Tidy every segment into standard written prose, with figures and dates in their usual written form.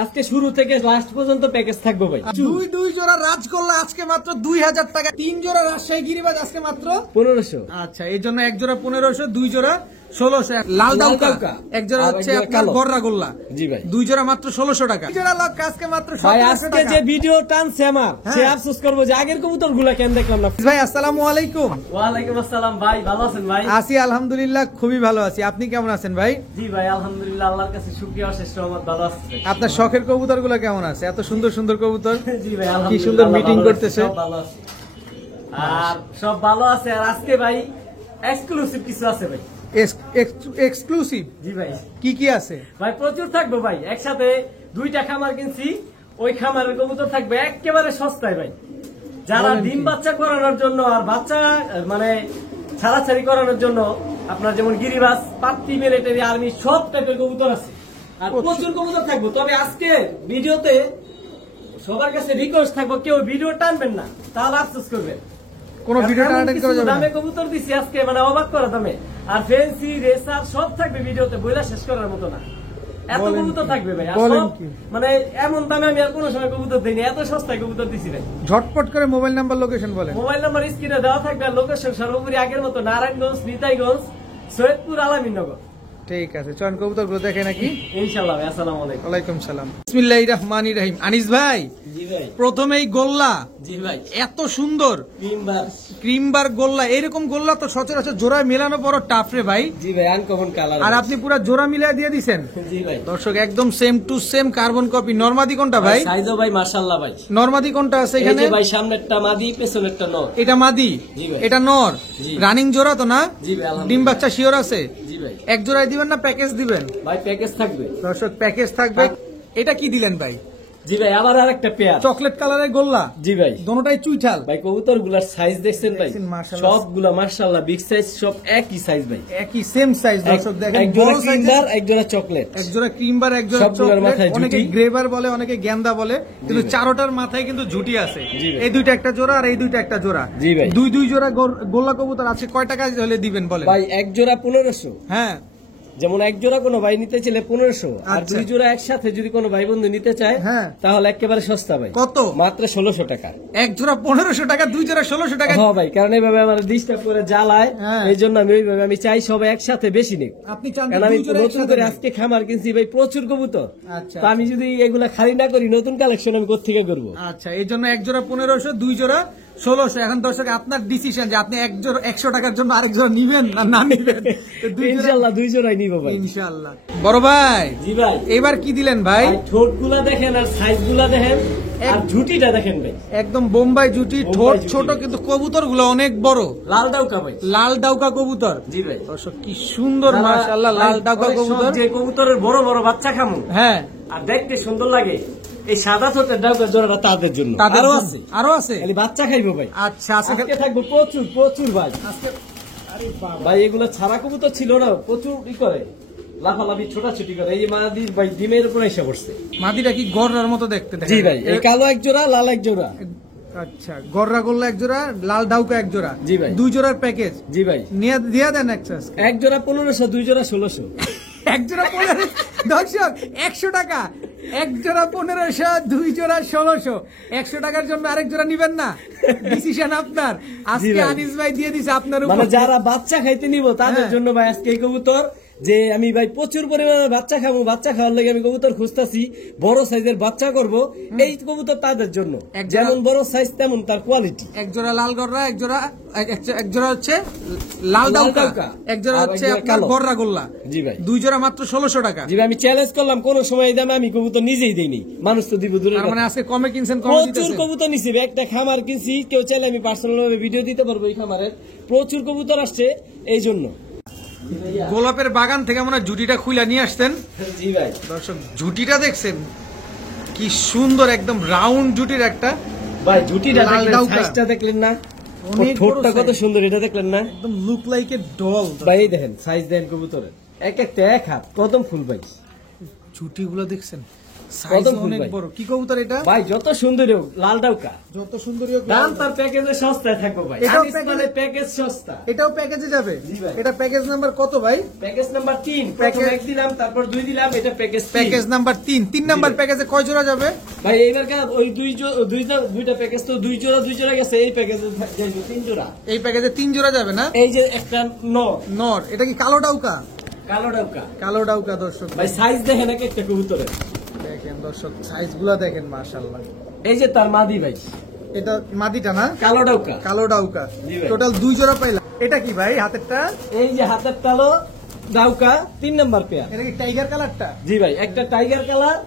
আজকে শুরু থেকে লাস্ট পর্যন্ত প্যাকেজ থাকবে ভাই। দুই জোড়া রাজগোল্লা আজকে মাত্র 2000 টাকা, 3 জোড়া রাজশাহী গিরিবাজ আজকে মাত্র 1500। আচ্ছা, এই জন্য এক জোড়া 1500, 2 জোড়া 1600। লাল ডাউকা এক জোড়া হচ্ছে আপনার গররা গোল্লা। জি ভাই, 2 জোড়া মাত্র 1600 টাকা। 2 জোড়া লক আজকে মাত্র 1700 টাকা। আজকে যে ভিডিও টানছে আমার, সে আফসোস করবো যে আগের কবুতর গুলা কেন দেখলাম না। ভাই আসসালামু আলাইকুম। ওয়ালাইকুম আসসালাম ভাই, ভালো আছেন ভাই? আছি আলহামদুলিল্লাহ, খুবই ভালো আছি। আপনি কেমন আছেন ভাই? জি ভাই আলহামদুলিল্লাহ, আল্লাহর কাছে শুকরিয়া অশেষ রহমত, ভালো আছে। আপনার শখের কবুতর গুলো কেমন আছে? এত সুন্দর সুন্দর কবুতর। জি ভাই কি সুন্দর মিটিং করতেছে। ভালো আছে আর সব ভালো আছে। আর আজকে ভাই এক্সক্লুসিভ কিছু আছে ভাই। এক্সক্লুসিভ? জি ভাই। কি কি আছে ভাই? প্রচুর থাকবে ভাই। একসাথে 2টা খামার কিনছি, ওই খামারের কবুতর থাকবে একেবারে সস্তায় ভাই। যারা ডিম বাচ্চা করানোর জন্য আর বাচ্চা মানে ছাড়াছাড়ি করানোর জন্য, আপনার যেমন গিরিবাস, পাত্তি, মিলিটারি, আর্মি সব টাইপের কবুতর আছে আর প্রচুর কবুতর থাকবে। তবে আজকে ভিডিওতে সবার কাছে রিকোয়েস্ট থাকবো, কেউ ভিডিও টানবেন না, তাহলে আফসোস করবেন। কোন ভিডিও টানাটানি করা যাবে না। দামে কবুতর দিছি আজকে, মানে অবাক করা দামে। আর ফেন্সি, রেসার সব থাকবে ভিডিওতে, বইলা শেষ করার মতো না। এত কবুতর থাকবে ভাই। মানে এমন দামে আমি আর কোনো সময় কবুতর দিইনি, এত সস্তায় কবুতর দিছি ভাই। ঝটপট করে মোবাইল নাম্বার, লোকেশন বলেন। মোবাইল নাম্বার স্ক্রিনে দেওয়া থাকবে, আর লোকেশন সর্বোপরি আগের মতো নারায়ণগঞ্জ, নিতাইগঞ্জ, সৈয়দপুর, আলামিননগর। ঠিক আছে, চয়ন কবুতর গুলো দেখে নাকি? ইনশাআল্লাহ ভাই। আসসালামু আলাইকুম। ওয়ালাইকুম সালাম। বিসমিল্লাহির রহমানির রহিম। আনিস ভাই, জি ভাই। প্রথমেই গোল্লা। জি ভাই। এত সুন্দর ক্রিমবার গোল্লা, এরকম গোল্লা তো সচরাচর জোড়ায় মেলানো বড় টাফ রে ভাই। জি ভাই, আনকমন কালার। আর আপনি পুরো জোড়া মিলিয়ে দিয়ে দিবেন। জি ভাই। দর্শক একদম same to same carbon copy. নরমাদি কোনটা ভাই? সাইজও ভাই মাশাআল্লাহ ভাই। নরমাদি কোনটা আছে এখানে? এই যে ভাই, সামনেরটা মাদি, পেছনেরটা নর। এটা মাদি, এটা নর। রানিং জোড়া তো না? জি ভাই আলহামদুলিল্লাহ। ডিম বাচ্চা শিওর আছে? জি ভাই। এক জোড়ায় দিবেন না প্যাকেজ দিবেন? ভাই প্যাকেজ থাকবে। দর্শক প্যাকেজ থাকবে। এটা কি দিলেন ভাই? জি ভাই, আবার আরেকটা পেয়ার চকলেট কালারের গোল্লা। জি ভাই। দোনোটাই চুইঠাল ভাই। কবুতর গুলার সাইজ দেখছেন ভাই? সবগুলা মাশাআল্লাহ বিগ সাইজ, সব একই সাইজ ভাই, একই সেম সাইজ। দর্শক দেখেন, এক জোড়া ক্রিমবার, এক জোড়া চকলেট। এক জোড়া ক্রিমবার, এক জোড়া চকলেট। অনেকে গ্রেভার বলে, অনেকে গেন্দা বলে, কিন্তু চারোটার মাথায় কিন্তু ঝুটি আছে। এই দুইটা একটা জোড়া, আর এই দুইটা একটা জোড়া। জি ভাই। দুই জোড়া গোল্লা কবুতর আছে। কয় টাকা হলে দিবেন বলেন? ভাই এক জোড়া 1500। হ্যাঁ, যেমন এক জোড়া কোনো ভাই নিতে চাইলে 1500, আর 2 জোড়া একসাথে যদি কোনো ভাই বন্ধু নিতে চায়, তাহলে একেবারে সস্তা ভাই। কত? মাত্র 1600 টাকা। এক জোড়া 1500 টাকা, 2 জোড়া 1600 টাকা। হ্যাঁ ভাই, কারণ এইভাবে আমার ডিস্টার্ব করে জ্বালায়, এই জন্য আমি চাই সবাই একসাথে বেশি নিক। আপনি চান আমি নতুন করে আজকে খামার কিনছি ভাই, প্রচুর কবুতর। তো আমি যদি এগুলা খালি না করি, নতুন কালেকশন আমি কোত্থেকে করবো? আচ্ছা, এই জন্য এক জোড়া 1500, 2 জোড়া 1600। এখন দর্শক আপনার ডিসিশন যে আপনি এক জোড়া 100 টাকার জন্য আরেক জোড়া নিবেন না না নিবেন। ইনশাআল্লাহ 2 জোড়াই নিব ভাই, ইনশাআল্লাহ। বড় ভাই। জি ভাই। এবার কি দিলেন ভাই? ঠোঁট গুলা দেখেন, আর সাইজ গুলা দেখেন, আর ঝুটিটা দেখেন ভাই, একদম বোম্বাই ঝুটি। ঠোঁট ছোট কিন্তু কবুতর গুলো অনেক বড়। লাল ডাউকা ভাই, লাল ডাউকা কবুতর। জি ভাই। দর্শক কি সুন্দর মাশাআল্লাহ লাল ডাউকা কবুতর। যে কবুতরের বড় বড় বাচ্চা খামু, হ্যাঁ, আর দেখতে সুন্দর লাগে, এই সাদা ঠোঁটের ডাউকা জোড়াটা তাদের জন্য। আরো আছে খালি বাচ্চা খাইবো ভাই। আচ্ছা, আজকে থাকবো প্রচুর প্রচুর ভাই। ভাই এগুলো ছাড়া কবুতর ছিল না, প্রচুর ই করে, লাফালাফি ছোটাছুটি করে। এই যে মাদি ভাই ডিমের উপর এসে বসছে। মাদিটা কি গররার মতো দেখতে? জি ভাই, এই কালো এক জোড়া, লাল এক জোড়া। আচ্ছা, গররা গোল্লা এক জোড়া, লাল ডাউকা এক জোড়া। জি ভাই। 2 জোড়ার প্যাকেজ। জি ভাই। নিয়ে দিয়া দেন এক্সেস। এক জোড়া 1500, 2 জোড়া 1600। এক জোড়া 1500। দর্শক 100 টাকা। এক জোড়া 1500, 2 জোড়া 1600। 100 টাকার জন্য আরেক জোড়া নিবেন না? ডিসিশন আপনার। আজকে আনিস ভাই দিয়ে দিছে আপনার উপর। মানে যারা বাচ্চা খাইতে নিব তাদের জন্য ভাই আজকে এই কবুতর, যে আমি ভাই প্রচুর পরিমাণে বাচ্চা খাবো, বাচ্চা খাওয়ার লাগে আমি কবুতর খুঁজতেছি, বড় সাইজের বাচ্চা করব, এই কবুতর তাদের জন্য। যেমন বড় সাইজ তেমন তার কোয়ালিটি। এক জোড়া লাল গররা, এক জোড়া হচ্ছে লাল ডাউকা, এক জোড়া হচ্ছে আপনার গররা গোল্লা। জি ভাই। 2 জোড়া মাত্র 1600 টাকা। জি ভাই, আমি চ্যালেঞ্জ করলাম, কোন সময় এই দামে আমি কবুতর নিজেই দেইনি, মানুষ তো দিব দূরে। মানে আজকে কমে কিনছেন, কমে দিতেছেন। প্রচুর কবুতর নিছি, একটা খামার কিনছি, কেউ চাইলে আমি পার্সোনাল ভাবে ভিডিও দিতে পারবো। এই খামারের প্রচুর কবুতর আসছে, এই জন্য। গোলাপের বাগান থেকে মনে হয় ঝুটিটা খুলে নিয়ে আসতেন। জি ভাই। দর্শক ঝুটিটা দেখছেন কি সুন্দর, একদম রাউন্ড ঝুটির একটা। ভাই ঝুটিটা দেখলেন, সাইজটা দেখলেন না? ঠোঁটটা কত সুন্দর, এটা দেখলেন না? একদম লুক লাইক এ ডল। ভাই দেখেন সাইজ দেন কবুতরের, এক একটা এক হাত, কদম ফুল ভাই। ঝুটিগুলো দেখছেন, সাইজ কদম ফুল অনেক ভাই। বড়। কি কবুতর এটা? ভাই যত সুন্দরী হোক লাল ডাউকা, যত সুন্দরী হোক দাম লাল। তার প্যাকেজে সস্তায় থাকবো ভাই। এটাও আনিস মানে প্যাকেজ সস্তা। এটাও প্যাকেজে যাবে? জি ভাই। এটা প্যাকেজ নাম্বার কত ভাই? প্যাকেজ নাম্বার 3, প্যাকেজ- প্রথম 1 দিলাম, তারপর 2 দিলাম, এটা প্যাকেজ 3। Package number 3। 3 নাম্বার ভাই। প্যাকেজে কয় জোড়া যাবে? ভাই এইবার কার ওই দুইটা প্যাকেজ তো 2 জোড়া গেছে, এই প্যাকেজে যাইবো 3 জোড়া। এই প্যাকেজে 3 জোড়া যাবে না? এই যে একটা নর। এটা কি কালো ডাউকা? কালো ডাউকা। কালো ডাউকা দর্শক ভাই সাইজ দেখেন এক একটা কবুতরের। দেখেন দর্শক, সাইজ গুলা দেখেন মাশাআল্লাহ। এই যে তার মাদি ভাই, এটা মাদিটা না? কালো ডাউকা। কালো ডাউকা। জি ভাই। টোটাল 2 জোড়া পাইলাম। এটা কি ভাই হাতেরটা? এই যে হাতের কালো ডাউকা 3 নাম্বার পেয়ার। এটা কি টাইগার কালারটা? জি ভাই, একটা টাইগার কালার,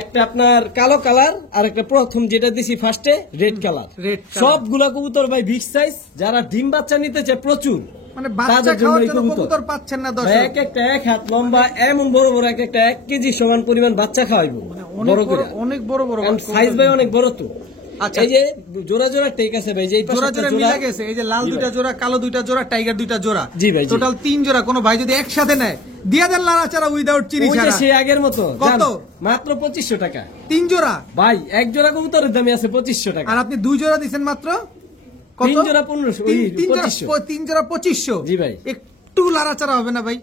একটা আপনার কালো কালার, আর একটা প্রথম যেটা দিছি ফার্স্টে রেড কালার। red color। সবগুলা কবুতর ভাই বিগ সাইজ, যারা ডিম বাচ্চা নিতে চায় প্রচুর, মানে বাচ্চা তাদের জন্য খাওয়ার এই জন্য কবুতর। কবুতর পাচ্ছেন না ভাই দর্শক। এক একটা 1 হাত লম্বা, এমন বড় বড় এক একটা 1 কেজি সমান পরিমাণ বাচ্চা খাওয়াইবো অনেক বড় বড়, করে। অনেক বড় বড় সাইজ ভাই অনেক বড় তো। আচ্ছা। এই যে জোড়া জোড়া টেক আছে ভাই, যে এই পাশে জোড়া একটা জোড়া জোড়া। মিলে গেছে। এই যে লাল জি দুইটা ভাই। জোড়া, কালো দুইটা জোড়া, টাইগার দুইটা জোড়া। জি ভাই, জি। টোটাল 3 জোড়া। কোন ভাই যদি একসাথে নেয় দিয়ে দেন লাড়াচাড়া উইদাউট চিনি ওই যে ছাড়া। সে আগের মতো কত? জান, মাত্র 2500 টাকা 3 জোড়া। ভাই। এক জোড়া কবুতরের দামই আছে 2500 টাকা। আর আপনি 2 জোড়া দিবেন মাত্র কত? 3 জোড়া 1500, ওই 2500। 3 জোড়া 2500। জি ভাই। একটু লাড়াচাড়া হবে না ভাই?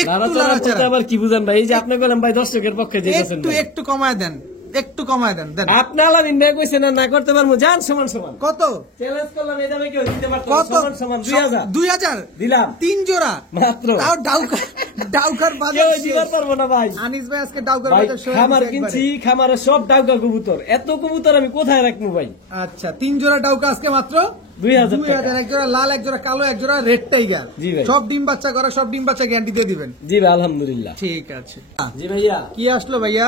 একটু লাড়াচাড়া বলতে লাড়াচাড়া। আবার কি বুঝান ভাই? এই যে আপনি বলেন ভাই দর্শকের পক্ষে যে গেছেন একটু ভাই। একটু কমায় দেন, একটু কমায় দেন। দেন আপনি আলামিন ভাই কইছেন না করতে পারবো, জান সমান সমান। কত? চ্যালেঞ্জ করলাম এই দামে কেউ দিতে পারতো না, কত? সমান সমান 2000 2000 দিলাম 3 জোড়া মাত্র। তাও ডাউকার কেউ বাজার দিতে শেষ। পারবো না ভাই। আনিস ভাই আজকে ডাউকার ভাই বাজার সবাই খামার দিছে কিনছি, একবারে। খামারে সব ডাউকা কবুতর, এত কবুতর আমি কোথায় রাখবো ভাই? আচ্ছা 3 জোড়া ডাউকা আজকে মাত্র 2000 টাকা। এক জোড়া লাল, এক জোড়া কালো, এক জোড়া রেড টাইগার। জি ভাই। সব ডিম বাচ্চা করা, সব ডিম বাচ্চা গ্যারান্টি দিয়ে দিবেন। জি ভাই আলহামদুলিল্লাহ। ঠিক আছে। জি ভাইয়া। কি আসলো ভাইয়া?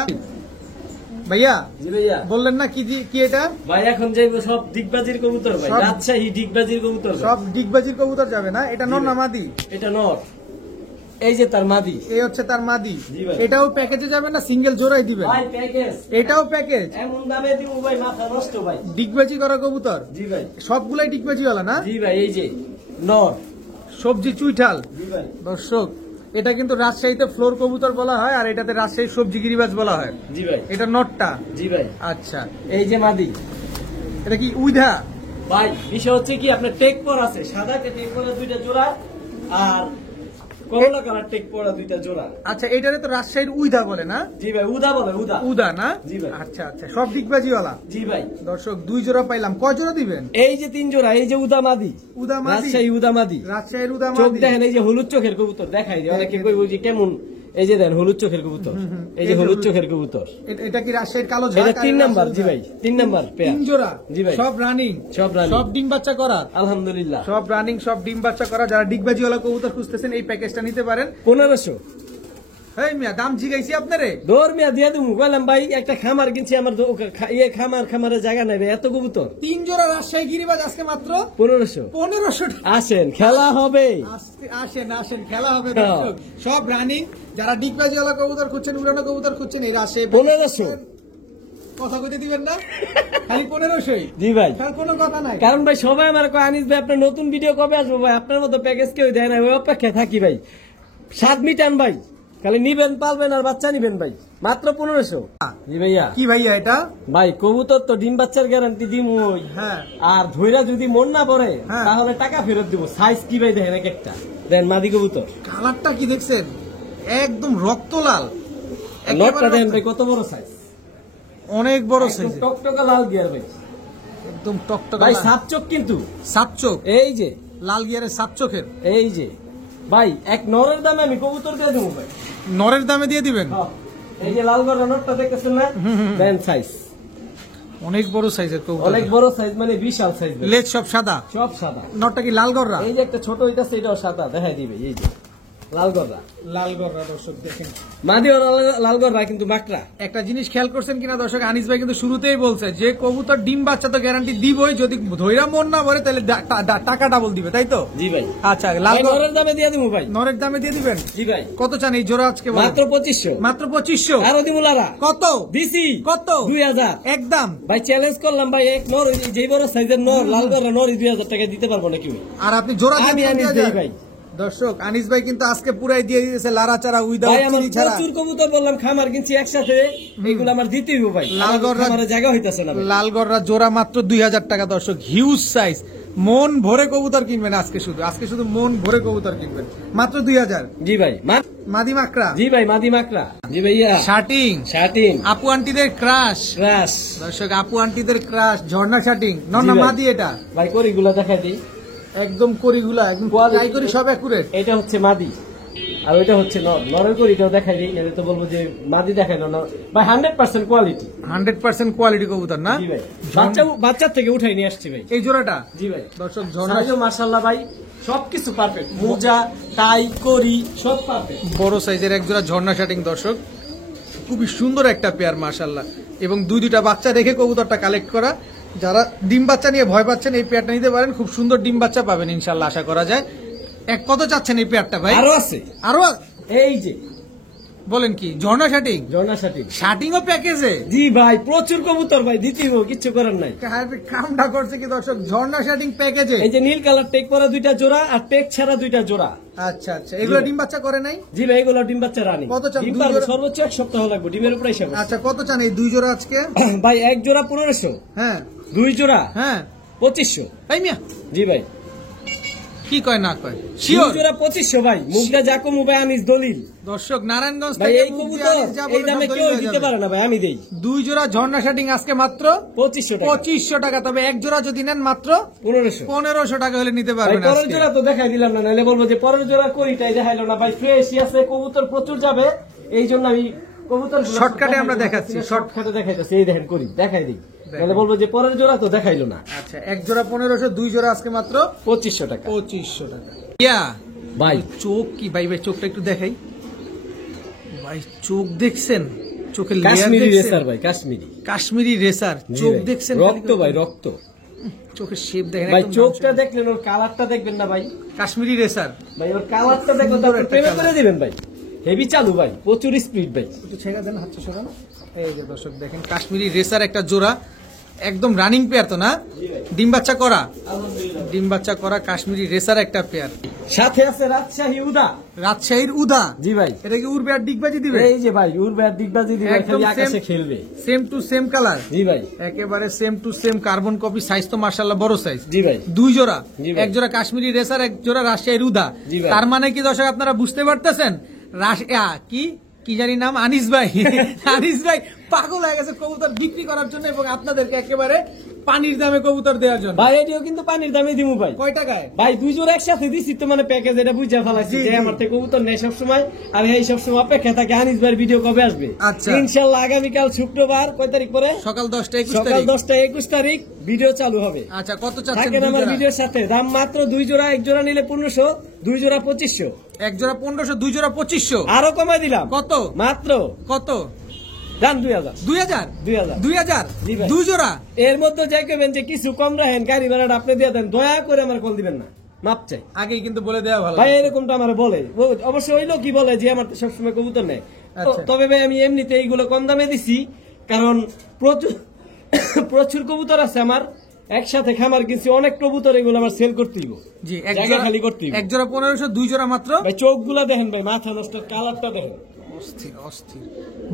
ভাইয়া জি ভাইয়া। বললেন না কি কি এটা? ভাই এখন যাইবো সব ডিগবাজির কবুতর ভাই, সব- রাজশাহী ডিগবাজির কবুতর ভাই। সব ডিগবাজির কবুতর যাবে না? এটা নর না মাদি? এটা নর, এই যে তার মাদি। এই হচ্ছে তার মাদি। জি ভাই। এটাও প্যাকেজে যাবে না সিঙ্গেল জোড়াই দিবেন? ভাই প্যাকেজ এটাও প্যাকেজ। এমন দামে দিব ভাই মাথা নষ্ট ভাই। ডিগবাজি করা কবুতর জি ভাই। সবগুলাই ডিগবাজি ওয়ালা না? জি ভাই, এই যে নর। সবজি চুইঠাল। জি ভাই। দর্শক এটা কিন্তু রাজশাহীতে ফ্লোর কবুতর বলা হয়, আর এটাতে রাজশাহী সবজি গিরিবাজ বলা হয়। জি ভাই। এটা নটটা। জি ভাই। আচ্ছা এই যে মাদি। এটা কি উইধা? ভাই বিষয় হচ্ছে কি, আপনার টেক পর আছে, সাদা টেক পরা 2টা জোড়া, আর করলা কালার টেক পরা 2টা জোড়া। আচ্ছা এটারে তো রাজশাহীর উইধা বলে না? জি ভাই, উদা বলে উদা। উদা না? জি ভাই। আচ্ছা আচ্ছা সব ডিগবাজি ওয়ালা। জি ভাই। দর্শক 2 জোড়া পাইলাম। কয় জোড়া দিবেন? এই যে 3 জোড়া, এই যে উদা মাদি। উদা মাদি। রাজশাহী উদা মাদি। রাজশাহীর উদা চোখ মাদি। দেখেন, এই যে হলুদ চোখের কবুতর দেখাই যায়, অনেকে কই যে কেমন, এই যে দেন হলুদ চোখের কবুতর, এই যে হলুদ চোখের কবুতর। এটা কি রাজশাহীর কালো এটা ঝাঁক? 3 নাম্বার। জি ভাই, 3 নাম্বার পেয়ার। 3 জোড়া। জি ভাই। সব রানিং। সব running। সব ডিম বাচ্চা করা। আলহামদুলিল্লাহ। সব রানিং, সব ডিম বাচ্চা করা। যারা ডিগবাজি ওয়ালা কবুতর খুঁজতেছেন এই প্যাকেজটা নিতে পারেন। 1500। এই মিয়া দাম জিগাইছি আপনারে। দৌড় মিয়া দিয়ে দিমু, কইলাম ভাই একটা খামার কিনছি, আমার খামারের জায়গা নাই রে, এত কবুতর। 3 জোড়া রাজশাহী গিরিবাজ আজকে মাত্র 1500। 1500 টাকা। আসেন খেলা হবে। আসেন আসেন খেলা হবে দর্শক। সব রানিং। যারা ডিগবাজি ওয়ালা কবুতর খুঁজছেন, উড়ানো কবুতর খুঁজছেন, এই রাজশাহী 1500। কথা কইতে দিবেন না? খালি 1500। জি ভাই। তার কোনো কথা নাই। কারণ ভাই সবাই আমার কয় আনিস ভাই আপনার নতুন ভিডিও কবে আসবো ভাই, আপনার মতো প্যাকেজ কেউ দেয় না, ওই অপেক্ষায় থাকি ভাই। 7 মিটান ভাই, খালি নিবেন পালবেন আর বাচ্চা নিবেন ভাই, মাত্র 1500। জি ভাইয়া। কি ভাইয়া এটা? ভাই কবুতর তো ডিম বাচ্চার গ্যারান্টি দিমই, হ্যাঁ। আর ধৈরা যদি মন না পড়ে হ্যাঁ। তাহলে টাকা ফেরত দিব। সাইজ কি ভাই দেখেন এক একটা, দেন মাদি কবুতর। কালারটা কি দেখছেন? একদম রক্ত লাল। লটটা দেখেন ভাই কত বড় সাইজ, অনেক বড় একদম সাইজ। টকটকা লাল গিয়ার ভাই। একদম টকটকা ভাই লাল। সাত চোখ কিন্তু, সাত চোখ। এই যে লাল গিয়ারের সাত চোখের। এই যে ভাই এক নরের দামে আমি কবুতর দিয়ে দেবো ভাই। নরের দামে দিয়ে দিবেন? হ্যাঁ। এই যে লাল গড় নটটা দেখতেছেন না, দেন সাইজ অনেক বড় সাইজের কবুতর। অনেক বড় সাইজ, মানে বিশাল সাইজ। লেজ সব সাদা। সব সাদা। নরটা কি লাল গররা? এই যে একটা ছোট হইতাছে, এটাও সাদা, দেখাই দিবে। এই যে লাল গড়া, লাল গররা দর্শক দেখেন। মাদিও লাল গড়া কিন্তু বাকরা। একটা জিনিস খেয়াল করছেন কিনা দর্শক, আনিস ভাই কিন্তু শুরুতেই বলছে যে কবুতর ডিম বাচ্চা তো গ্যারান্টি দিবই, যদি ধৈরা মন না ভরে তাহলে টাকা ডাবল দিবে, তাই তো? জি ভাই। আচ্ছা লাল এই নরের দামে দিয়ে দেবো ভাই। নরের দামে দিয়ে দিবেন? জি ভাই। কত চান এই জোড়া আজকে? বলেন। মাত্র 2500। মাত্র 2500। আরো দিমুলারা কত দিছি? কত? 2000। একদম। ভাই চ্যালেঞ্জ করলাম ভাই, এক নর যে বড় সাইজের নর লাল গড়া নর 2000 টাকা দিতে পারবো নাকি ভাই? আর আপনি জোড়া আমি দেন আনিস 20,000? দেই ভাই। দর্শক আনিস ভাই কিন্তু আজকে পুরাই দিয়ে দিয়েছে লারা চারা ভাই উইদাউট আমার চিনি ছাড়া। প্রচুর কবুতর বললাম খামার কিনছি একসাথে, এগুলো আমার দিতেই হবে ভাই, আমার জায়গা হইতাছে না ভাই। লালগড়রা জোড়া মাত্র 2000 টাকা দর্শক, হিউজ সাইজ। মন ভরে কবুতর কিনবেন আজকে শুধু মন ভরে কবুতর কিনবেন মাত্র 2000। জি ভাই মাদি মাকড়া, জি ভাই মাদি মাকড়া, জি ভাইয়া শাটিং শাটিং আপু আন্টিদের ক্রাশ ক্রাশ দর্শক, আপু আন্টিদের ক্রাশ ঝর্ণা শাটিং না জি ভাই। মাদি এটা ভাই করিগুলা দেখাই দিই, একদম করিগুলা একদম ট্রাই করি সব একুরেট। এটা হচ্ছে মাদি আর ওইটা হচ্ছে নর। নরের করিটাও দেখাই দিই, এটা তো বলবো যে মাদি দেখাই না ভাই, 100% কোয়ালিটি, 100% কোয়ালিটি কবুতর না। জি ভাই বাচ্চার থেকে উঠাই নিয়ে আসছি ভাই এই জোড়াটা। জি ভাই দর্শক ঝর্ণা মাশাআল্লাহ ভাই সবকিছু পারফেক্ট, মোজা টাই করি সব পারফেক্ট। বড় সাইজের এক জোড়া ঝর্ণা শাটিং দর্শক, খুবই সুন্দর একটা পেয়ার মাশাআল্লাহ। এবং দুইটা বাচ্চা রেখে কবুতরটা কালেক্ট করা। যারা ডিম বাচ্চা নিয়ে ভয় পাচ্ছেন এই পেয়ারটা নিতে পারেন, খুব সুন্দর ডিম বাচ্চা পাবেন ইনশাআল্লাহ আশা করা যায়। কত চাচ্ছেন এই পেয়ারটা ভাই? আরো আছে, আরো এই যে বলেন কি ঝর্ণা শাটিং, ঝর্ণা শাটিং শাটিংও প্যাকেজে। জি ভাই প্রচুর কবুতর ভাই, দিতেই হবে, কিচ্ছু করার নাই। কামটা করছে কি দর্শক, ঝর্ণা শাটিং প্যাকেজে। এই যে নীল কালার টেক করা 2টা জোড়া আর টেক ছাড়া 2টা জোড়া। আচ্ছা আচ্ছা, এগুলো ডিম বাচ্চা করে নাই? জি ভাই এগুলো ডিম বাচ্চা রানি। কত চান? ডিম পারবে সর্বোচ্চ 1 সপ্তাহ লাগবে, ডিমের উপরে হিসাব। আচ্ছা কত চান এই দুই জোড়া আজকে? ভাই এক জোড়া 1500, হ্যাঁ 2 জোড়া হ্যাঁ 2500। তাই মিয়া জি ভাই কি কয় না কয় 2 শিওর। জোড়া 2500 ভাই, মুগদা জাকো মুবাই আনিস দলিল। দর্শক নারায়ণগঞ্জ ভাই থেকে এই কবুতর এই দামে কেউ দিতে পারে না ভাই, আমি দেই। দুই জোড়া ঝর্ণা শাটিং আজকে মাত্র 2500 টাকা, 2500 টাকা। তবে এক জোড়া যদি নেন মাত্র 1500 টাকা হলে নিতে ভাই। পারবেন পরের আজকে। জোড়া তো দেখাই দিলাম না, নাহলে বলবো যে পরের জোড়া করিটাই দেখাইলো না ভাই। ফ্রেশই আছে, কবুতর প্রচুর যাবে, এই জন্য আমি কবুতর শর্টকাটে আমরা দেখাচ্ছি, শর্টকাটে দেখাইতেছি। এই দেখেন করি দেখাই দিই, নাহলে বলবো যে পরের জোড়া তো দেখাইলো না। আচ্ছা এক জোড়া 1500, দুই জোড়া আজকে মাত্র 2500 টাকা 2500 টাকা। ইয়া ভাই। চোখ কি ভাই, ভাই চোখটা একটু দেখাই ভাই, চোখ দেখছেন, চোখের লেয়ার কাশ্মীরি দেখছেন? রেসার ভাই, কাশ্মীরি রেসার জি চোখ ভাই। দেখছেন? রক্ত ভাই রক্ত চোখের শেপ দেখেন ভাই, একদম চোখটা দেখলেন, ওর কালারটা দেখবেন না ভাই, কাশ্মীরি রেসার। ভাই ওর কালারটা দেখো, তারপর প্রেমে করে দিবেন ভাই। হেভি চালু ভাই, প্রচুর স্পিড ভাই। একটু ছেড়ে দেন, হাতটা সরান। এই যে দর্শক দেখেন কাশ্মীরি রেসার একটা জোড়া, একদম রানিং পেয়ার তো না? ডিম বাচ্চা করা, ডিম বাচ্চা করা কাশ্মীরি রেসার একটা পেয়ার। সাথে আছে রাজশাহী উদা, রাজশাহীর উদা। জি ভাই এটা কি উড়বে আর ডিগবাজি দিবে? এই যে ভাই উড়বে আর দিগবাজি দিবে, একদম খালি আকাশে খেলবে। Same to same colour. জি ভাই একেবারে same to same carbon copy, size তো মাশাআল্লাহ বড় সাইজ। জি ভাই দুই জোড়া, জি ভাই। এক জোড়া কাশ্মীরি রেসার, এক জোড়া রাজশাহীর উদা। জি ভাই। তার মানে কি দর্শক আপনারা বুঝতে পারতেছেন, কি জানি নাম আনিস ভাই আনিস ভাই পাগল হয়ে গেছে কবুতর বিক্রি করার জন্য এবং আপনাদেরকে একেবারে পানির দামে কবুতর দেওয়ার জন্য। ভাই এটিও কিন্তু পানির দামে দিমু ভাই। কয় টাকায় ভাই? 2 জোড়া একসাথে দিছি তো, মানে প্যাকেজ এটা বুঝা ফেলাইছি জি, যে জি। আমার থেকে কবুতর নেই সবসময়, আর এই সবসময় অপেক্ষা থাকে আনিস ভাইয়ের ভিডিও কবে আসবে। আচ্ছা। ইনশাআল্লাহ আগামীকাল শুক্রবার কয় তারিখ পরে? সকাল 10টা 21 সকাল তারিখ। 10টা 21 তারিখ ভিডিও চালু হবে। আচ্ছা কত চাচ্ছেন? থাকেন দুই আমার জোড়া? ভিডিওর সাথে। দাম মাত্র 2 জোড়া, এক জোড়া নিলে 1500, 2 জোড়া 2500। এক জোড়া 1500, দুই জোড়া 2500। আরো কমাই দিলাম। কত? মাত্র কত? দাম 2000 2000 2000 2000 জি ভাই। দুই জোড়া। এর মধ্যে যাই কেবেন যে কিছু কম রাখেন, গাড়ি ভাড়াটা আপনি দিয়ে দেন, দয়া করে আমার কল দিবেন না, মাপ চাই। আগেই কিন্তু বলে দেওয়া ভালো। ভাই এরকমটা আমার বলে, অবশ্যই ওই লোকই বলে যে আমার তো সবসময় কবুতর নেই। আচ্ছা। তবে ভাই আমি এমনিতে এইগুলো কম দামে দিছি, কারণ প্রচুর প্রচুর কবুতর আছে আমার একসাথে, খামার কিনছি অনেক কবুতর, এগুলো আমার সেল করতে দিব। জি এক জায়গা জোড়া খালি করতে দিব। এক জোড়া 1500, দুই জোড়া মাত্র। ভাই চোখগুলা দেখেন ভাই, মাথা নষ্ট, কালারটা দেখেন। অস্থির অস্থির।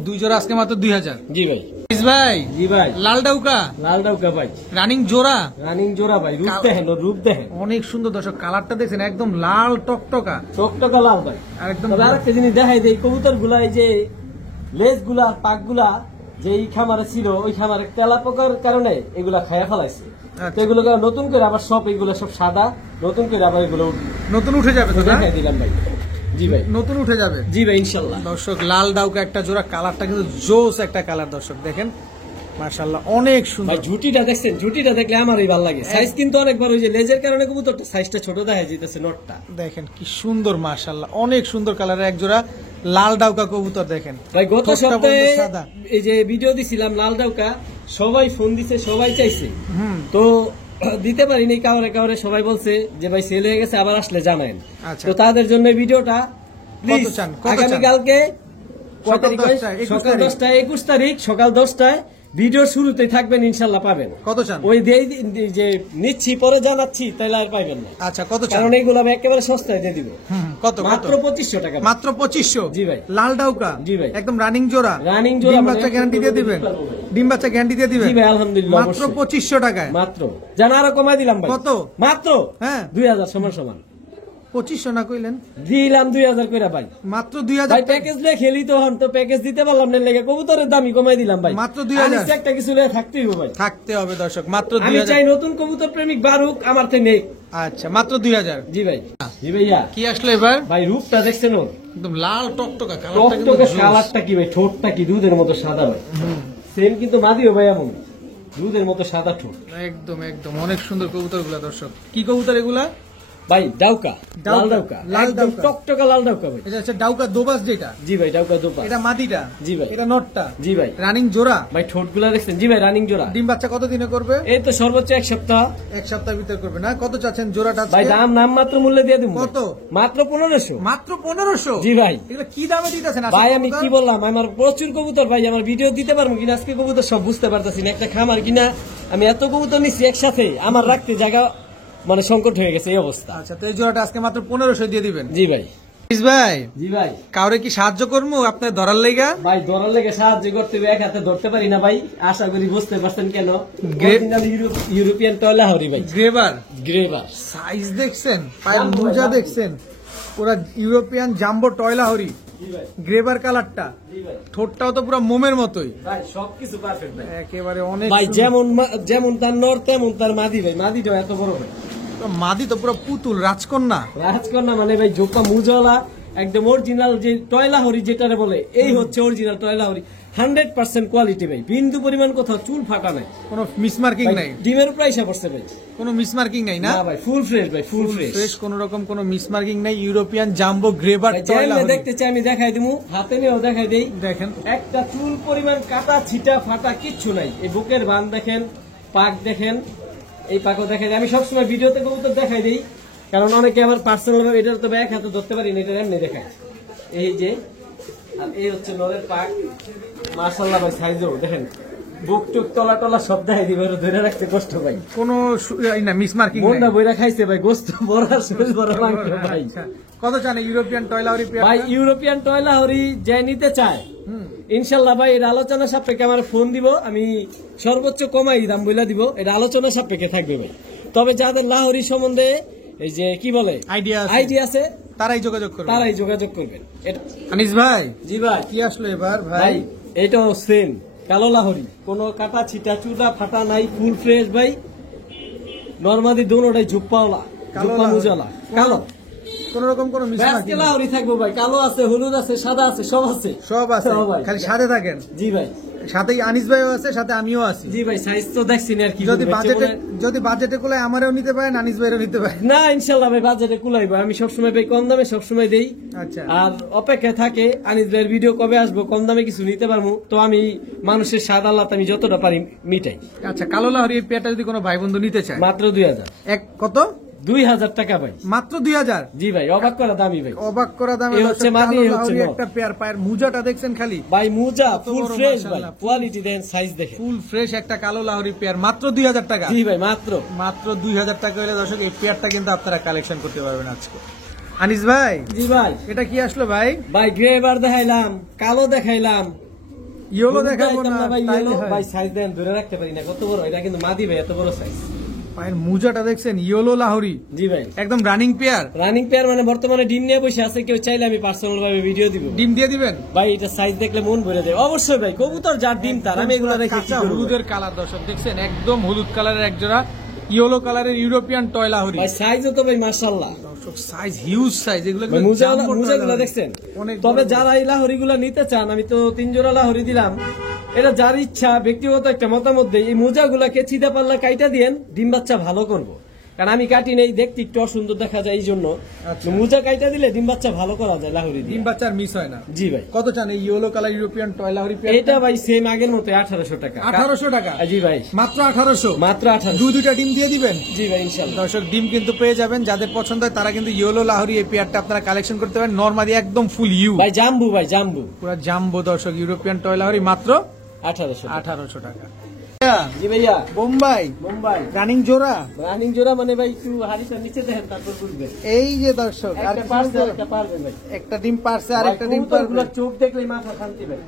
দুই জোড়া আজকে মাত্র 2000। জি ভাই ভাই জি ভাই লাল ডাউকা লাল ডাউকা ভাই, রানিং জোড়া, রানিং জোড়া ভাই, রূপ দেখেন, ওর রূপ দেখেন, অনেক সুন্দর দর্শক। কালারটা দেখছেন একদম লাল টকটকা, চোখটা লাল ভাই। আর একদম তবে আরেকটা জিনিস দেখাই যে কবুতর গুলা, এই যে লেজ গুলা পাক গুলা যে এই খামারে ছিল, ওই খামারে তেলা পোকার কারণে এগুলা খায়া ফেলাইছে। তো এগুলো নতুন করে আবার সব, এগুলো সব সাদা, নতুন করে আবার এগুলো নতুন উঠে যাবে তো না? দেখাই দিলাম ভাই। জি ভাই নতুন উঠে যাবে। জি ভাই ইনশাল্লাহ। দর্শক লাল ডাউকা একটা জোড়া, কালারটা কিন্তু জোস একটা কালার দর্শক দেখেন মাশাআল্লাহ অনেক ভাই সুন্দর। ঝুটিটা দেখছেন, ঝুটিটা দেখলে আমারই ভালো লাগে। সাইজ কিন্তু অনেকবার ওই যে লেজের কারণে কবুতরটা সাইজটা ছোট দেখা যেতেছে, নটটা দেখেন কি সুন্দর মাশাআল্লাহ, অনেক সুন্দর কালারের এক জোড়া লাল ডাউকা কবুতর দেখেন। ভাই গত ঠোঁটটা সপ্তাহে বন্ধ সাদা। এই যে ভিডিও দিছিলাম লাল ডাউকা, সবাই ফোন দিছে, সবাই চাইছে, তো দিতে পারিনি কাউরে কাউরে। সবাই বলছে যে ভাই সেল হয়ে গেছে, আবার আসলে জানায়েন। আচ্ছা। তো তাদের জন্য ভিডিওটা কত চান? কত চান? আগামীকালকে সকাল 10টা, 21 সকাল 10টায় 21 তারিখ সকাল 10টায় ভিডিওর শুরুতেই থাকবেন, ইনশাল্লাহ পাবেন। কত চান? ওই যে নিচ্ছি পরে জানাচ্ছি তাইলে আর পাইবেন না। আচ্ছা, কত চান? কারণ এইগুলো আমি একেবারে সস্তায় দিয়ে দিব। কত? মাত্র 2500 টাকা। মাত্র 2500? জি ভাই। লাল ডাউকা? জি ভাই। একদম রানিং জোড়া? রানিং জোড়া। ডিম বাচ্চা গ্যারান্টি দিয়ে দিবেন? ডিম বাচ্চা গ্যারান্টি দিয়ে দিবেন? জি ভাই, আলহামদুলিল্লাহ। মাত্র 2500 টাকায়? মাত্র। জানা আরো কমাই দিলাম ভাই। কত? মাত্র হ্যাঁ 2000 সমান 2500 না কইলেন? দিলাম 2000 কইরা ভাই। মাত্র ভাই 2000? প্যাকেজ দিয়ে খেলি তো হন, তো প্যাকেজ দিতে পারলাম না, লেগে কবুতরের দামই কমাই দিলাম ভাই। মাত্র 2000? আনিস একটা কিছু লেগে থাকতেই হবে ভাই। থাকতে হবে দর্শক, মাত্র আমি 2000। চাই নতুন কবুতর প্রেমিক বারুক আমার থেকে নেই। আচ্ছা, মাত্র 2000? জি ভাই। জি ভাইয়া। কি আসলো এবার? ভাই রূপটা দেখছেন ওর? একদম লাল টকটকা কালারটা, টকটকে কালারটা কি ভাই, ঠোঁটটা কি দুধের মতো সাদা ভাই। সেম কিন্তু মাদিও ভাই এমন দুধের মতো সাদা ঠোঁট। একদম একদম অনেক সুন্দর কবুতর গুলা দর্শক। কি কবুতর এগুলা? ভাই ডাউকা, লাল ডাউকা, লাল একদম ডাউকা। টকটকা লাল ডাউকা ভাই। এটা হচ্ছে ডাউকা দোবাস যেটা? জি ভাই, ডাউকা দোপা। এটা মাদিটা? জি ভাই। এটা নটটা? জি ভাই। রানিং জোড়া? ভাই ঠোঁটগুলা দেখছেন? জি ভাই, রানিং জোড়া। ডিম বাচ্চা কত দিনে করবে? এই তো সর্বোচ্চ 1 সপ্তাহ। 1 সপ্তাহের ভিতর করবে না? কত চাচ্ছেন জোড়াটা? ভাই দাম নাম মাত্র মূল্যে দিয়ে দিব। কত? মাত্র 1500। মাত্র 1500? জি ভাই। এগুলো কি দামে দিতেছেন? ভাই আমি কি বললাম, আমার প্রচুর কবুতর ভাই, আমার ভিডিও দিতে পারবো কিনা আজকে কবুতর সব বুঝতে পারতেছি না। একটা খামার কিনা আমি এত কবুতর নিচ্ছি একসাথে, আমার রাখতে জায়গা মানে সংকট হয়ে গেছে এই অবস্থা। আচ্ছা, তো এই জোড়াটা আজকে মাত্র 1500 দিয়ে দিবেন? জি ভাই। ভাই জি ভাই। কাউরে কি সাহায্য করবো আপনার ধরার লেগা? ভাই ধরার লেগে সাহায্য করতে হবে, এক হাতে ধরতে পারি না ভাই। আশা করি বুঝতে পারছেন কেন। ইউরোপিয়ান টয়লা হরি ভাই। গ্রেবার? গ্রেবার সাইজ দেখছেন, পায়ের মোজা দেখছেন, পুরা ইউরোপিয়ান জাম্বো টয়লা হরি। গ্রেবার কালারটা, ঠোঁটটাও তো পুরো মোমের মতোই ভাই, সবকিছু পারফেক্ট ভাই। একেবারে অনেক ভাই যেমন তার নর তেমন তার মাদি ভাই। মাদিটা এত বড় ভাই। মাদি তো পুরো পুতুল রাজকন্যা। রাজকন্যা মানে ভাই জোপা মুজলা একদম অরিজিনাল যে টয়লা হরি যেটারে বলে, এই হচ্ছে অরিজিনাল টয়লা হরি। 100% কোয়ালিটি ভাই, বিন্দু পরিমাণ কোথাও চুল ফাটা নাই, কোনো মিসমার্কিং নাই। ডিমের উপর আইসা পড়ছে ভাই, কোনো মিসমার্কিং নাই না? ভাই ফুল ফ্রেশ ভাই, ফুল ফ্রেশ, কোনো রকম কোনো মিসমার্কিং নাই। ইউরোপিয়ান জাম্বো গ্রেবার টয়লা হরি। দেখতে চাই আমি দেখাই দিমু, হাতে নিয়েও দেখাই দেই। দেখেন একটা চুল পরিমাণ কাটা ছিটা ফাটা কিচ্ছু নাই। এই বুকের বান দেখেন, পাক দেখেন, এই পাকও দেখাই দিই। আমি সবসময় ভিডিওতে কবুতর দেখাই দিই, কারণ অনেকে আবার পার্সোনাল ভাবে এটা তো এক হাতে ধরতে পারি না, এটা এমনি দেখায়। এই যে, আর এই হচ্ছে নরের পাক। মাশাআল্লাহ ভাই, সাইজও দেখেন, বুক টুক তলা টলা সব দেখাই দিবে, ধরে রাখতে কষ্ট ভাই। কোনো না মিসমার্কিং নাই। বন্ধা বইরা খাইছে ভাই, গোস্ত বড় শরীর বড় মাংস ভাই। কত জানে ইউরোপিয়ান টয়লা হরি? ভাই ইউরোপিয়ান টয়লা হরি যে নিতে চায় ইনশাল্লাহ ভাই, এর আলোচনা সাপেক্ষে আমার ফোন দিব, আমি সর্বোচ্চ কমাই দাম বইলা দিব, এটা আলোচনা সাপেক্ষে থাকবে ভাই। তবে যাদের লাহোরি সম্বন্ধে এই যে কি বলে আইডিয়া আছে তারাই যোগাযোগ করবেন। আনিস ভাই। জি ভাই। কি আসলো এবার ভাই? এটাও সেম কালো লাহোরি, কোনো কাটা ছিটা চুটা ফাটা নাই, ফুল ফ্রেশ ভাই। নরমাদি দোনোটাই ঝুপ্পাওয়ালা, ঝুপ্পা মুজালা, কালো, কোন রকম কোনো মিসমার্কিং লাহোরি থাকবো ভাই। কালো আছে, হলুদ আছে, সাদা আছে, সব আছে, সব আছে। খালি সাথে থাকেন। জি ভাই। সাথে আনিস ভাইও আছে, সাথে আমিও আছি। জি ভাই, সাইজ তো দেখছিনি আর কি। যদি বাজেটে কুলায় আমারও নিতে পারেন, আনিস ভাইও নিতে পারেন। না ইনশাল্লাহ ভাই, বাজেটে কুলাইবো। আমি সবসময় ভাই কম দামে সবসময় দেই। আচ্ছা। আর অপেক্ষায় থাকে আনিস ভাইয়ের ভিডিও কবে আসবো, কম দামে কিছু নিতে পারবো। তো আমি মানুষের স্বাদ আল্লাহ আমি যতটা পারি মিটাই। আচ্ছা, কালো লাহোরি এই পেয়ারটা যদি কোনো ভাই বন্ধু নিতে চায়, মাত্র 2000। কত? 2000 টাকা ভাই। মাত্র 2000? জি ভাই, অবাক করা দামি ভাই, অবাক করা দাম। এই হচ্ছে মাদি, এই হচ্ছে নর। একটা পেয়ার, পায়ের মুজাটা দেখছেন খালি ভাই, মুজা ফুল ফ্রেশ ভাই, কোয়ালিটি দেন, সাইজ দেখেন, ফুল ফ্রেশ একটা কালো লাহোরি পেয়ার, মাত্র 2000 টাকা। জি ভাই, মাত্র 2000 টাকা হলে দর্শক এই পেয়ারটা কিন্তু আপনারা কালেকশন করতে পারবেন আজকে। আনিস ভাই। জি ভাই। এটা কি আসলো ভাই? ভাই গ্রেবার দেখাইলাম, কালো দেখাইলাম, ইয়েলো দেখাবো না ভাই। ভাই সাইজ দেন, ধরে রাখতে পারি না কত বড় এটা, কিন্তু মাদি ভাই এত বড় সাইজ। পায়ের মুজাটা দেখছেন, ইয়েলো লাহোরি। জি ভাই, একদম রানিং পেয়ার। মানে বর্তমানে ডিম নিয়ে বসে আছে, কেউ চাইলে আমি পার্সোনাল ভাবে ভিডিও দিব। ডিম দিয়ে দিবেন ভাই, এটা সাইজ দেখলে মন ভরে যায়। অবশ্যই ভাই, কবুতর যার ডিম তার। আমি এগুলো রেখে হলুদের কালার দর্শক দেখছেন, একদম হলুদ কালারের এক জোড়া ইয়েলো কালারের ইউরোপিয়ান টয়লা হরি। ভাই সাইজও তো ভাই মাশাআল্লাহ, দর্শক সাইজ হিউজ সাইজ। এগুলো মুজাগুলো দেখছেন। তবে যারা এই লাহোরি গুলো নিতে চান, আমি তো 3 জোড়া লাহোরি দিলাম, এটা যার ইচ্ছা ব্যক্তিগত একটা মতামত দেয়। এই মোজাগুলাকে চিদা পাল্লা কাইটা দিয়েন, ডিম বাচ্চা ভালো করবো। কারণ আমি কাটি নেই, দেখতে একটু অসুন্দর দেখা যায়, এই জন্য মোজা কাইটা দিলে ডিম বাচ্চা ভালো করা যায় লাহোরি দিয়ে। ডিম বাচ্চার মিস হয় না। জি ভাই। কত চান এই ইয়েলো কালার ইউরোপিয়ান টয়লা হরি? এটা ভাই সেম আগের মতো 1800 টাকা। 1800 টাকা? জি ভাই, মাত্র 1800? মাত্র 1800। দুইটা ডিম দিয়ে দিবেন? জি ভাই, ইনশাআল্লাহ। দর্শক ডিম কিন্তু পেয়ে যাবেন, যাদের পছন্দ হয় তারা কিন্তু ইয়েলো লাহোরি এই পেয়ারটা আপনারা কালেকশন করতে পারেন। নরমালি একদম ফুল ইউ ভাই, জাম্বু ভাই, জাম্বু, পুরো জাম্বো দর্শক ইউরোপিয়ান টয়লা হরি, মাত্র 1800 1800 টাকা। জি ভাইয়া বোম্বাই মুম্বাই রানিং জোড়া, রানিং জোড়া মানে ভাই একটু হাড়িটার নিচে দেখেন তারপর বুঝবেন। এই যে দর্শক আর একটা পারছে একটা পারবে ভাই, একটা ডিম পারছে আর একটা ডিম কবুতরগুলোর পারবে। চোখ দেখলেই মাথা শান্তি ভাই।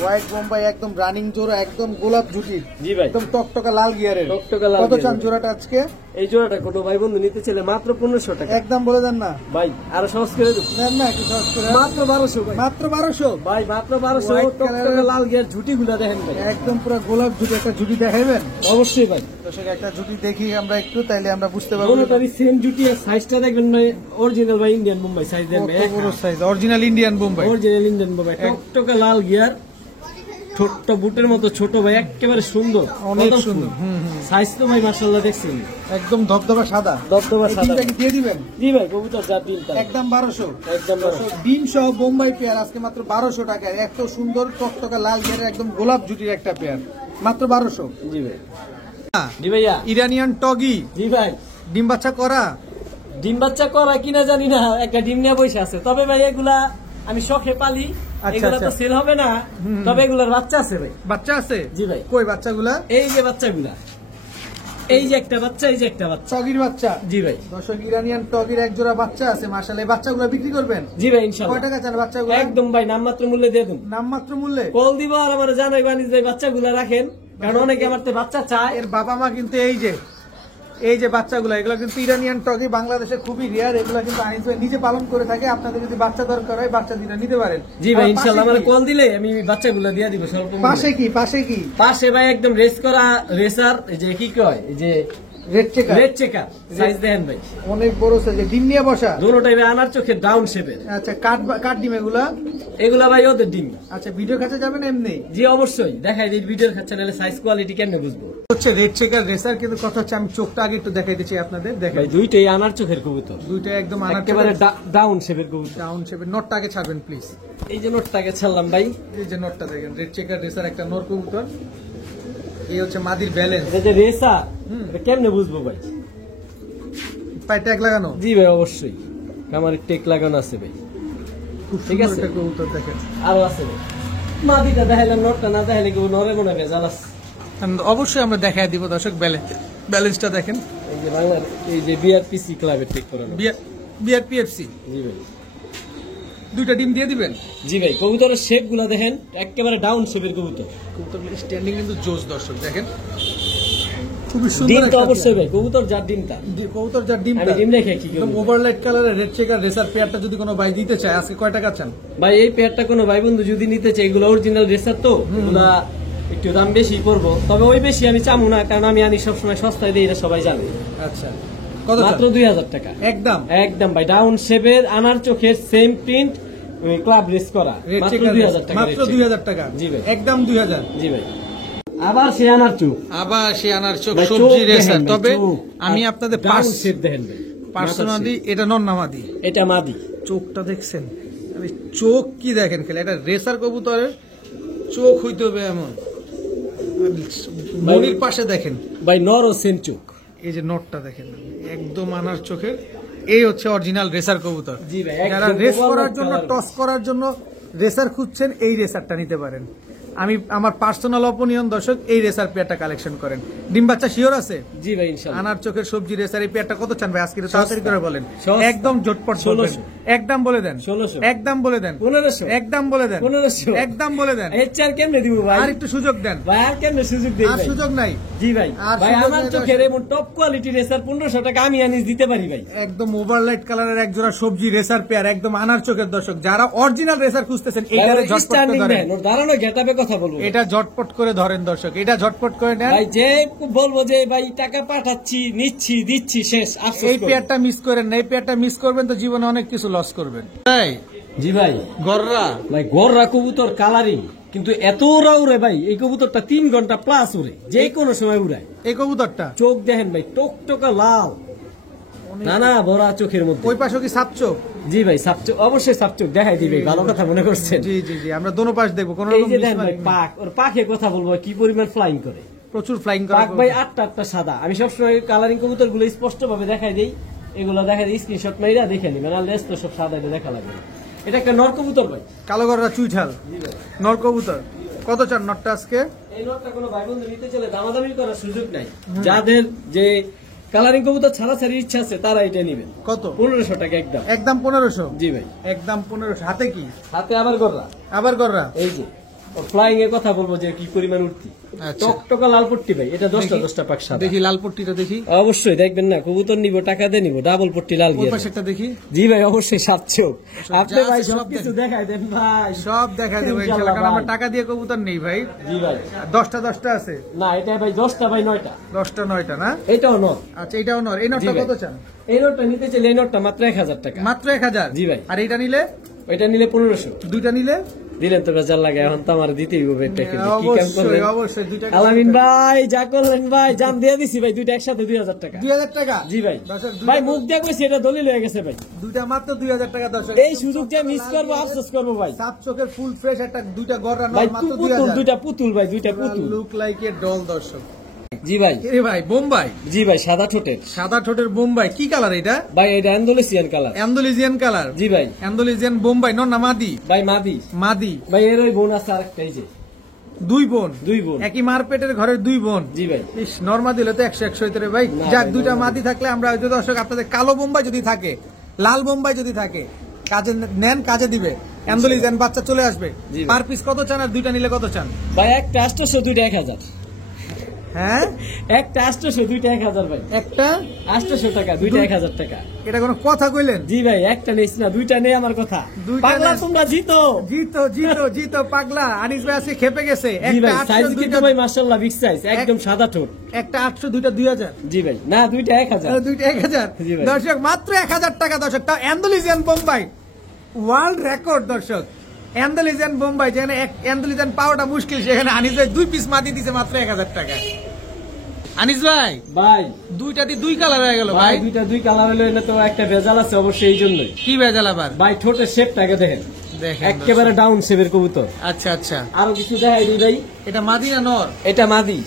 হোয়াইট বোম্বাই একদম রানিং জোড়া, একদম গোলাপ জুটি, জি ভাই একদম টকটকা লাল গিয়ারের। টকটকা লাল কত চান গিয়ারের। জোড়াটা আজকে? এই জোড়াটা কোনো ভাই বন্ধু নিতে চাইলে মাত্র 1500 টাকা একদম বলে দেন না ভাই, আরো সহজ করে দেব নেন না একটু সহজ করে। মাত্র 1200 ভাই, মাত্র 1200 ভাই মাত্র 1200। White টকটকা colour-এর- লাল গিয়ার ঝুটিগুলা দেখেন ভাই, একদম পুরো গোলাপ জুটি। একটা জুটি দেখাইবেন অবশ্যই ভাই। দর্শক? একটা জুটি দেখি আমরা একটু, তাইলে আমরা বুঝতে পারবো দুটোটারই সেম জুটি আর সাইজটা দেখবেন ভাই অরিজিনাল ভাই ইন্ডিয়ান মুম্বাই সাইজ দেন ভাই, কত বড় size, original Indian Bombay. Original Indian Mumbai টকটকা লাল গিয়ার, ছোট্ট বুটের মতো ছোট ভাই, একেবারে সুন্দর, অনেক কত সুন্দর। সাইজ তো ভাই মাশাআল্লাহ দেখছেন, একদম ধবধবা সাদা। দবদবা এই সাদা। ডিমটা কি দিয়ে দিবেন? জি ভাই কবুতর যা দিলটা একদম 1200। একদম 1200। ডিম সহ বোম্বাই পেয়ার আজকে মাত্র 1200 টাকায়। এত সুন্দর টকটকা লাল গিয়ারের একদম গোলাপ জুটির একটা পেয়ার, মাত্র 1200। জি ভাই জি ভাইয়া ইরানিয়ান টগি, জি ভাই। ডিম বাচ্চা করা। ডিম বাচ্চা করা কিনা জানি না, একটা ডিম নিয়ে বসে আছে। তবে ভাই এগুলা আমি শখে পালি, আচ্ছা, এগুলা তো আচ্ছা। সেল হবে না, তবে এগুলার বাচ্চা আছে ভাই। বাচ্চা আছে? জি ভাই। কই বাচ্চাগুলা? এই যে বাচ্চাগুলা, এই যে একটা বাচ্চা, এই যে একটা বাচ্চা। টগির বাচ্চা। জি ভাই দর্শক ইরানিয়ান টগির এক জোড়া বাচ্চা আছে মাশাআল্লাহ। এই বাচ্চাগুলো বিক্রি করবেন? জি ভাই কয় ইনশাআল্লাহ। টাকা চান বাচ্চাগুলো? একদম ভাই নামমাত্র মূল্যে দিয়ে দেব, নামমাত্র মূল্যে। কল দিব আর আমার জানাই বানিজ ভাই বাচ্চাগুলা রাখেন, কারণ অনেকে আমার তো বাচ্চা চায়। এর বাবা মা কিন্তু এই যে বাচ্চাগুলো, এগুলো কিন্তু ইরানিয়ান টগি, বাংলাদেশে খুবই রেয়ার। এগুলো কিন্তু আনিস ভাই নিজে পালন করে থাকে। আপনাদের যদি বাচ্চা দরকার হয় বাচ্চা দিতে নিতে পারেন। জি ভাই আর ইনশাআল্লাহ, পাশে আমার কি? কল দিলে আমি বাচ্চাগুলা দিয়ে দিব স্বল্প মূল্যে। পাশে কি পাশে ভাই একদম রেস করা রেসার, এই যে কি কয়, এই যে red checker, red checker size দেখেন ভাই, অনেক বড় সাইজ, ডিম নিয়ে বসা। দুটোটাই ভাই আনার চোখে ডাউন শেপের। আচ্ছা কাঠ ডিম এগুলা। এগুলা ভাই ওদের ডিম। আচ্ছা ভিডিও কাছে যাবেন এমনি? জি অবশ্যই দেখাই দিই, ভিডিওর খাচ্ছে নাহলে সাইজ কোয়ালিটি কেমনে বুঝবো। হচ্ছে রেড চেকার রেসার, কিন্তু কথা হচ্ছে আমি চোখটা আগে একটু দেখাই দিচ্ছি আপনাদের। দেখেন ভাই দুইটাই আনার চোখের কবুতর, দুইটা একদম আনার একেবারে ডাউন শেপের কবুতর। ডাউন শেপের। নটটা আগে ছাড়বেন প্লিজ। এই যে নোটটাকে ছাড়লাম ভাই, এই যে নটটা দেখেন, রেড চেকার রেসার একটা নর কবুতর। এই হচ্ছে মাদির ব্যালেন্স। এটা যে রেসা, এটা কেমনে বুঝবো ভাই? পায়ে ট্যাগ লাগানো। জি ভাই অবশ্যই, আমার টেক লাগানো আছে ভাই, খুব ঠিক সুন্দর আছে। একটা কবুতর দেখেন। আরো আছে ভাই। মাদিটা দেখাইলাম, নোটটা না দেখাইলে কেউ নরে মনে ভেজাল আছে। অবশ্যই আমরা দেখাই দিব দর্শক। ব্যালেন্সটা দেখেন। এই যে বাংলার এই যে বিআরপিসি ক্লাবের টেক করানো। বিআরপিএফসি। জি ভাই দুইটা ডিম দিয়ে দিবেন। জি ভাই, কবুতরের শেপ গুলা দেখেন, একেবারে ডাউন শেপের কবুতর। কবুতরগুলো স্ট্যান্ডিং কিন্তু জোস দর্শক দেখেন, খুবই সুন্দর ডিম তো একটা অবশ্যই ভাই, কবুতর যার ডিমটা। কবুতর যার ডিমটা। আমি ডিম রেখে কি করব? ওভারলাইট কালারের রেড চেকার রেসার পেয়ারটা যদি কোনো ভাই দিতে চায় আজকে কয় টাকা চান? ভাই এই পেয়ারটা কোনো ভাই বন্ধু যদি নিতে চাই, এগুলো অরিজিনাল রেসার তো, এগুলা একটু দাম বেশি পড়বো, তবে ওই বেশি আমি চামু না, কারণ আমি আনি সবসময় সস্তায় দিই, এটা সবাই জানে। আচ্ছা কত চান? মাত্র 2000 টাকা একদম। একদম ভাই, ডাউন শেপের আনার চোখের সেম প্রিন্ট, ক্লাব রেস করা, রেড মাত্র চেকার 2000 টাকা। মাত্র 2000 টাকা। জি ভাই একদম 2000। জি ভাই। আবার সে আনার চোখ, আবার সে আনার চোখ ভাই, সবজি চোখ রেসার। দেখেন ভাই, তবে চোখ। আমি আর আপনাদের ডাউন শেপ দেখেন ভাই, পার্সোনালি এটা নন নামাদি। এটা মাদি। চোখটা দেখছেন? আরে চোখ কি দেখেন খেলে, এটা রেসার কবুতরের চোখ হইতে হবে এমন। মনির পাশে দেখেন ভাই নর ও সেম চোখ। এই যে নটটা দেখেন, একদম আনার চোখের। এই হচ্ছে অরিজিনাল রেসার কবুতর। জি ভাই, যারা একদম রেস overall করার জন্য, colour। টস করার জন্য রেসার খুঁজছেন, এই রেসারটা নিতে পারেন। আমি আমার পার্সোনাল অপিনিয়ন দর্শক, এই রেসার পেয়ারটা কালেকশন করেন। ডিম বাচ্চা শিওর আছে? জি ভাই ইনশাআল্লাহ। আনার চোখের সবজি রেসার এই পেয়ারটা কত চান ভাই? আজকে একটু তাড়াতাড়ি করে বলেন, সস্তা। একদম ঝটপট বলবেন। 1600 একদম বলে দেন। 1600 একদম বলে দেন। 1500 একদম বলে দেন। 1500 একদম বলে দেন। এর চার কেমনে দিব ভাই? আর একটু সুযোগ দেন। ভাই আর কেমনে সুযোগ দেই আর ভাই? সুযোগ নাই। জি ভাই, আর ভাই সুযোগ আমার নেই চোখের দর্শক। এমন টপ কোয়ালিটি রেসার 1500 টাকা আমি আনিস দিতে পারি ভাই। একদম ওভারলাইট কালারের এক জোড়া সবজি রেসার পেয়ার, একদম আনার চোখের দর্শক। যারা অরিজিনাল রেসার খুঁজতেছেন, এইটারে ঝটপট করে স্ট্যান্ডিং ধরেন। ম্যান, ওর দাঁড়ানো গেটআপে কথা বলবো। এটা ঝটপট করে ধরেন দর্শক, এটা ঝটপট করে নেন। ভাই যে বলবো যে ভাই টাকা পাঠাচ্ছি, নিচ্ছি, দিচ্ছি, শেষ আফসোস এই করবো। পেয়ারটা মিস করেন না, এই পেয়ারটা মিস করবেন তো জীবনে অনেক কিছু লস করবেন। তাই জি ভাই, গররা ভাই গররা কবুতর কালারিং, কিন্তু এত ওরা উড়ে ভাই, এই কবুতরটা 3 ঘন্টা প্লাস উড়ে, যে কোনো সময় উড়ায়। এই কবুতরটা চোখ দেখেন ভাই, টকটকা লাল, নানা ভরা চোখের মধ্যে। ওই পাশে কি সাপচোক? জি ভাই সাপচোক, অবশ্যই সাপচোক দেখাই দিবে, ভালো কথা মনে করছেন। জি জি জি, আমরা দোনো পাশ দেখবো, কোনো এই রকম যে miss দেখেন ভাই marking নেই। পাক, ওর পাখে কথা বলবো কি পরিমাণ ফ্লাইং করে। প্রচুর ফ্লাইং করা পাক ভাই 8টা সাদা। আমি সবসময় কালারিং কবুতর গুলো স্পষ্ট ভাবে দেখাই দিই, এগুলো দেখাই দিই স্ক্রিনশট মাইরা দেখে নি, মানে লেস তো সব সাদা দেখা লাগে। এটা একটা নর কবুতর ভাই, কালো গররা চুইঠাল নর কবুতর। কত চান নটটা আজকে? এই নটটা কোনো ভাই বন্ধু নিতে চলে দামাদামি করার সুযোগ নাই। যাদের যে কালারিং কবুতর ছাড়াছাড়ির ইচ্ছা আছে তারা এটা নেবেন। কত? 1500 টাকা একদম। একদম 1500? জি ভাই, একদম 1500। হাতে কি? হাতে আবার গররা। আবার গররা? এই যে ফ্লাইং এর কথা বলবো যে কি পরিমাণ উঠতি। আচ্ছা। টকটকা লাল পট্টি ভাই, এটা 10টা পাক সাদা। দেখি লাল পট্টিটা দেখি। অবশ্যই দেখবেন না, কবুতর নিব টাকা দিয়ে নিব, ডাবল পট্টি লাল ওই গিয়ে। পাশেরটা দেখি। জি ভাই অবশ্যই 700। আপনি যা ভাই আছে সব সবকিছু দেন। দেখাই দেন ভাই। সব দেখা দেবো ইনশাআল্লাহ, কারণ আমরা টাকা দিয়ে কবুতর নেই ভাই। জি ভাই। 10টা আছে? না এটা ভাই 10টা ভাই 9টা। 10টা 9টা না? এটাও নট। আচ্ছা, এটাও নর। এই নটটা জি ভাই। কত চান? এই নোটটা নিতে চাইলে এই নোটটা মাত্র 1000 টাকা। মাত্র 1000? জি ভাই। আর এটা নিলে? ওইটা নিলে 1500। দুইটা নিলে? দিলেন তো বেজার লাগে, এখন তো আমার দিতেই হবে একটা করে। কি কাম অবশ্যই করলেন? অবশ্যই। দুইটা আলামিন ভাই যা করলেন ভাই, জান দিয়ে দিছি ভাই, দুইটা একসাথে 2000 টাকা। 2000 টাকা? জি ভাই। দর্শক, ভাই মুখ দিয়ে কইছি এটা দলিল হয়ে গেছে ভাই। দুইটা মাত্র 2000 টাকা দর্শক। এই সুযোগটা মিস করব, আফসোস করব ভাই। সাত চোখের ফুল ফ্রেশ একটা দুইটা গররা ভাই নর মাত্র পুতুল, 2000। দুইটা পুতুল ভাই, দুইটা পুতুল। লুক লাইক এ ডল দর্শক। জি ভাই। এ ভাই বোম্বাই? জি ভাই, সাদা ঠোঁটের। সাদা ঠোঁটের বোম্বাই। কি কালার এটা? ভাই এটা অ্যান্ডালুসিয়ান কালার। Andalusian colour? জি ভাই। অ্যান্ডালুজিয়ান বোম্বাই নর না মাদি? ভাই মাদি। মাদি। ভাই এর ওই বোন আছে আরেকটা, এই যে দুই বোন? দুই বোন। একই মারপেটের ঘরের দুই বোন? জি ভাই। ইস, নর্মা দিলে তো 100 হইতে রে ভাই। না যাক, ভাই, দুইটা নরমাদি। মাদি থাকলে আমরা হয়তো দর্শক আপনাদের কালো বোম্বাই যদি থাকে, লাল বোম্বাই যদি থাকে, কাজে নেন, কাজে দিবে। অ্যান্ডালুজিয়ান বাচ্চা চলে আসবে। জি ভাই। পার পিস কত চান আর দুইটা নিলে কত চান? ভাই একটা 800, দুইটা 1000। হ্যাঁ, একটা 800, দুইটা 1000 ভাই। একটা 800 টাকা, দুইটা 1000 টাকা। এটা কোনো কথা কইলেন? জি ভাই, একটা নিস না, দুইটা নেই আমার কথা। দুইটা পাগলা নেন। তোমরা জিতো। জিতো জিতো জিতো পাগলা। আনিস ভাই আজকে খেপে গেছে। জি একটা ভাই, 800, সাইজ কিন্তু দুইটা ভাই মাশাআল্লাহ বিগ সাইজ, একদম সাদা ঠোঁট। একটা 800, দুইটা 2000। জি ভাই, না দুইটা 1000। দুইটা 1000। জি ভাই। দর্শক মাত্র 1000 টাকা দর্শক, তাও অ্যান্ডালুজিয়ান বোম্বাই। ওয়ার্ল্ড রেকর্ড দর্শক। অ্যান্ডালুজিয়ান বোম্বাই, যেখানে অ্যান্ডালুজিয়ান পাওয়াটা মুশকিল, সেখানে আনিস ভাই 2 পিস মাদি দিছে মাত্র 1000 টাকা। আনিস ভাই ভাই দুইটা দিয়ে 2 কালার হয়ে গেল ভাই, ভাই। দুইটা দুই কালার হলো, এটা তো একটা ভেজাল আছে অবশ্যই, এই জন্যই। কি ভেজাল আবার? ভাই ঠোঁটের শেপটাকে দেখেন, দেখেন একেবারে ডাউন শেপের কবুতর। আচ্ছা আচ্ছা। আরো কিছু দেখাই দিই ভাই। এটা মাদি না নর? এটা মাদি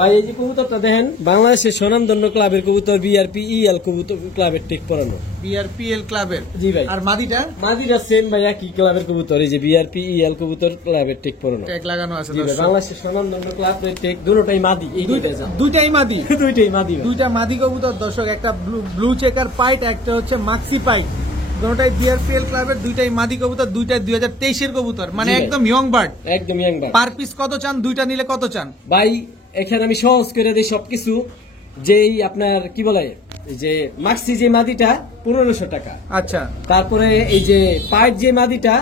ভাই। এই যে কবুতরটা দেখেন, বাংলাদেশের স্বনামধন্য ক্লাবের কবুতর, BRPEL কবুতর ক্লাবের টেক পরানো। BRPL ক্লাবের? জি ভাই। আর মাদিটা? মাদিটা সেম ভাই, একই ক্লাবের কবুতর, এই যে BRPEL কবুতর ক্লাবের টেক পরানো। ট্যাগ লাগানো আছে জি ভাই, দর্শক। বাংলাদেশের স্বনামধন্য ক্লাবের টেক, দুটোটাই মাদি। এই দুইটাই মাদি? দুইটাই মাদি ভাই। দুইটা মাদি কবুতর দর্শক, একটা ব্লু চেকার পাইট, একটা হচ্ছে মাক্সি পাইট। দুটোটাই BRPL ক্লাবের, দুইটাই মাদি কবুতর, দুইটাই 2023 এর কবুতর, মানে জি ভাই। একদম ইয়ং বার্ড। একদম ইয়াং বার্ড। পার পিস কত চান? দুইটা নিলে কত চান? ভাই এখানে আমি সহজ করে দিই সবকিছু। যেই আপনার কি বলে, এই যে মাক্সি যে মাদিটা 1500 টাকা। আচ্ছা তারপরে এই যে পাইট যে মাদিটা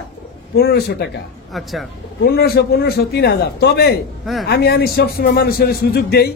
1500 টাকা। আচ্ছা। 1500 3000। তবে হ্যাঁ। আমি সবসময় মানুষের সুযোগ দেই,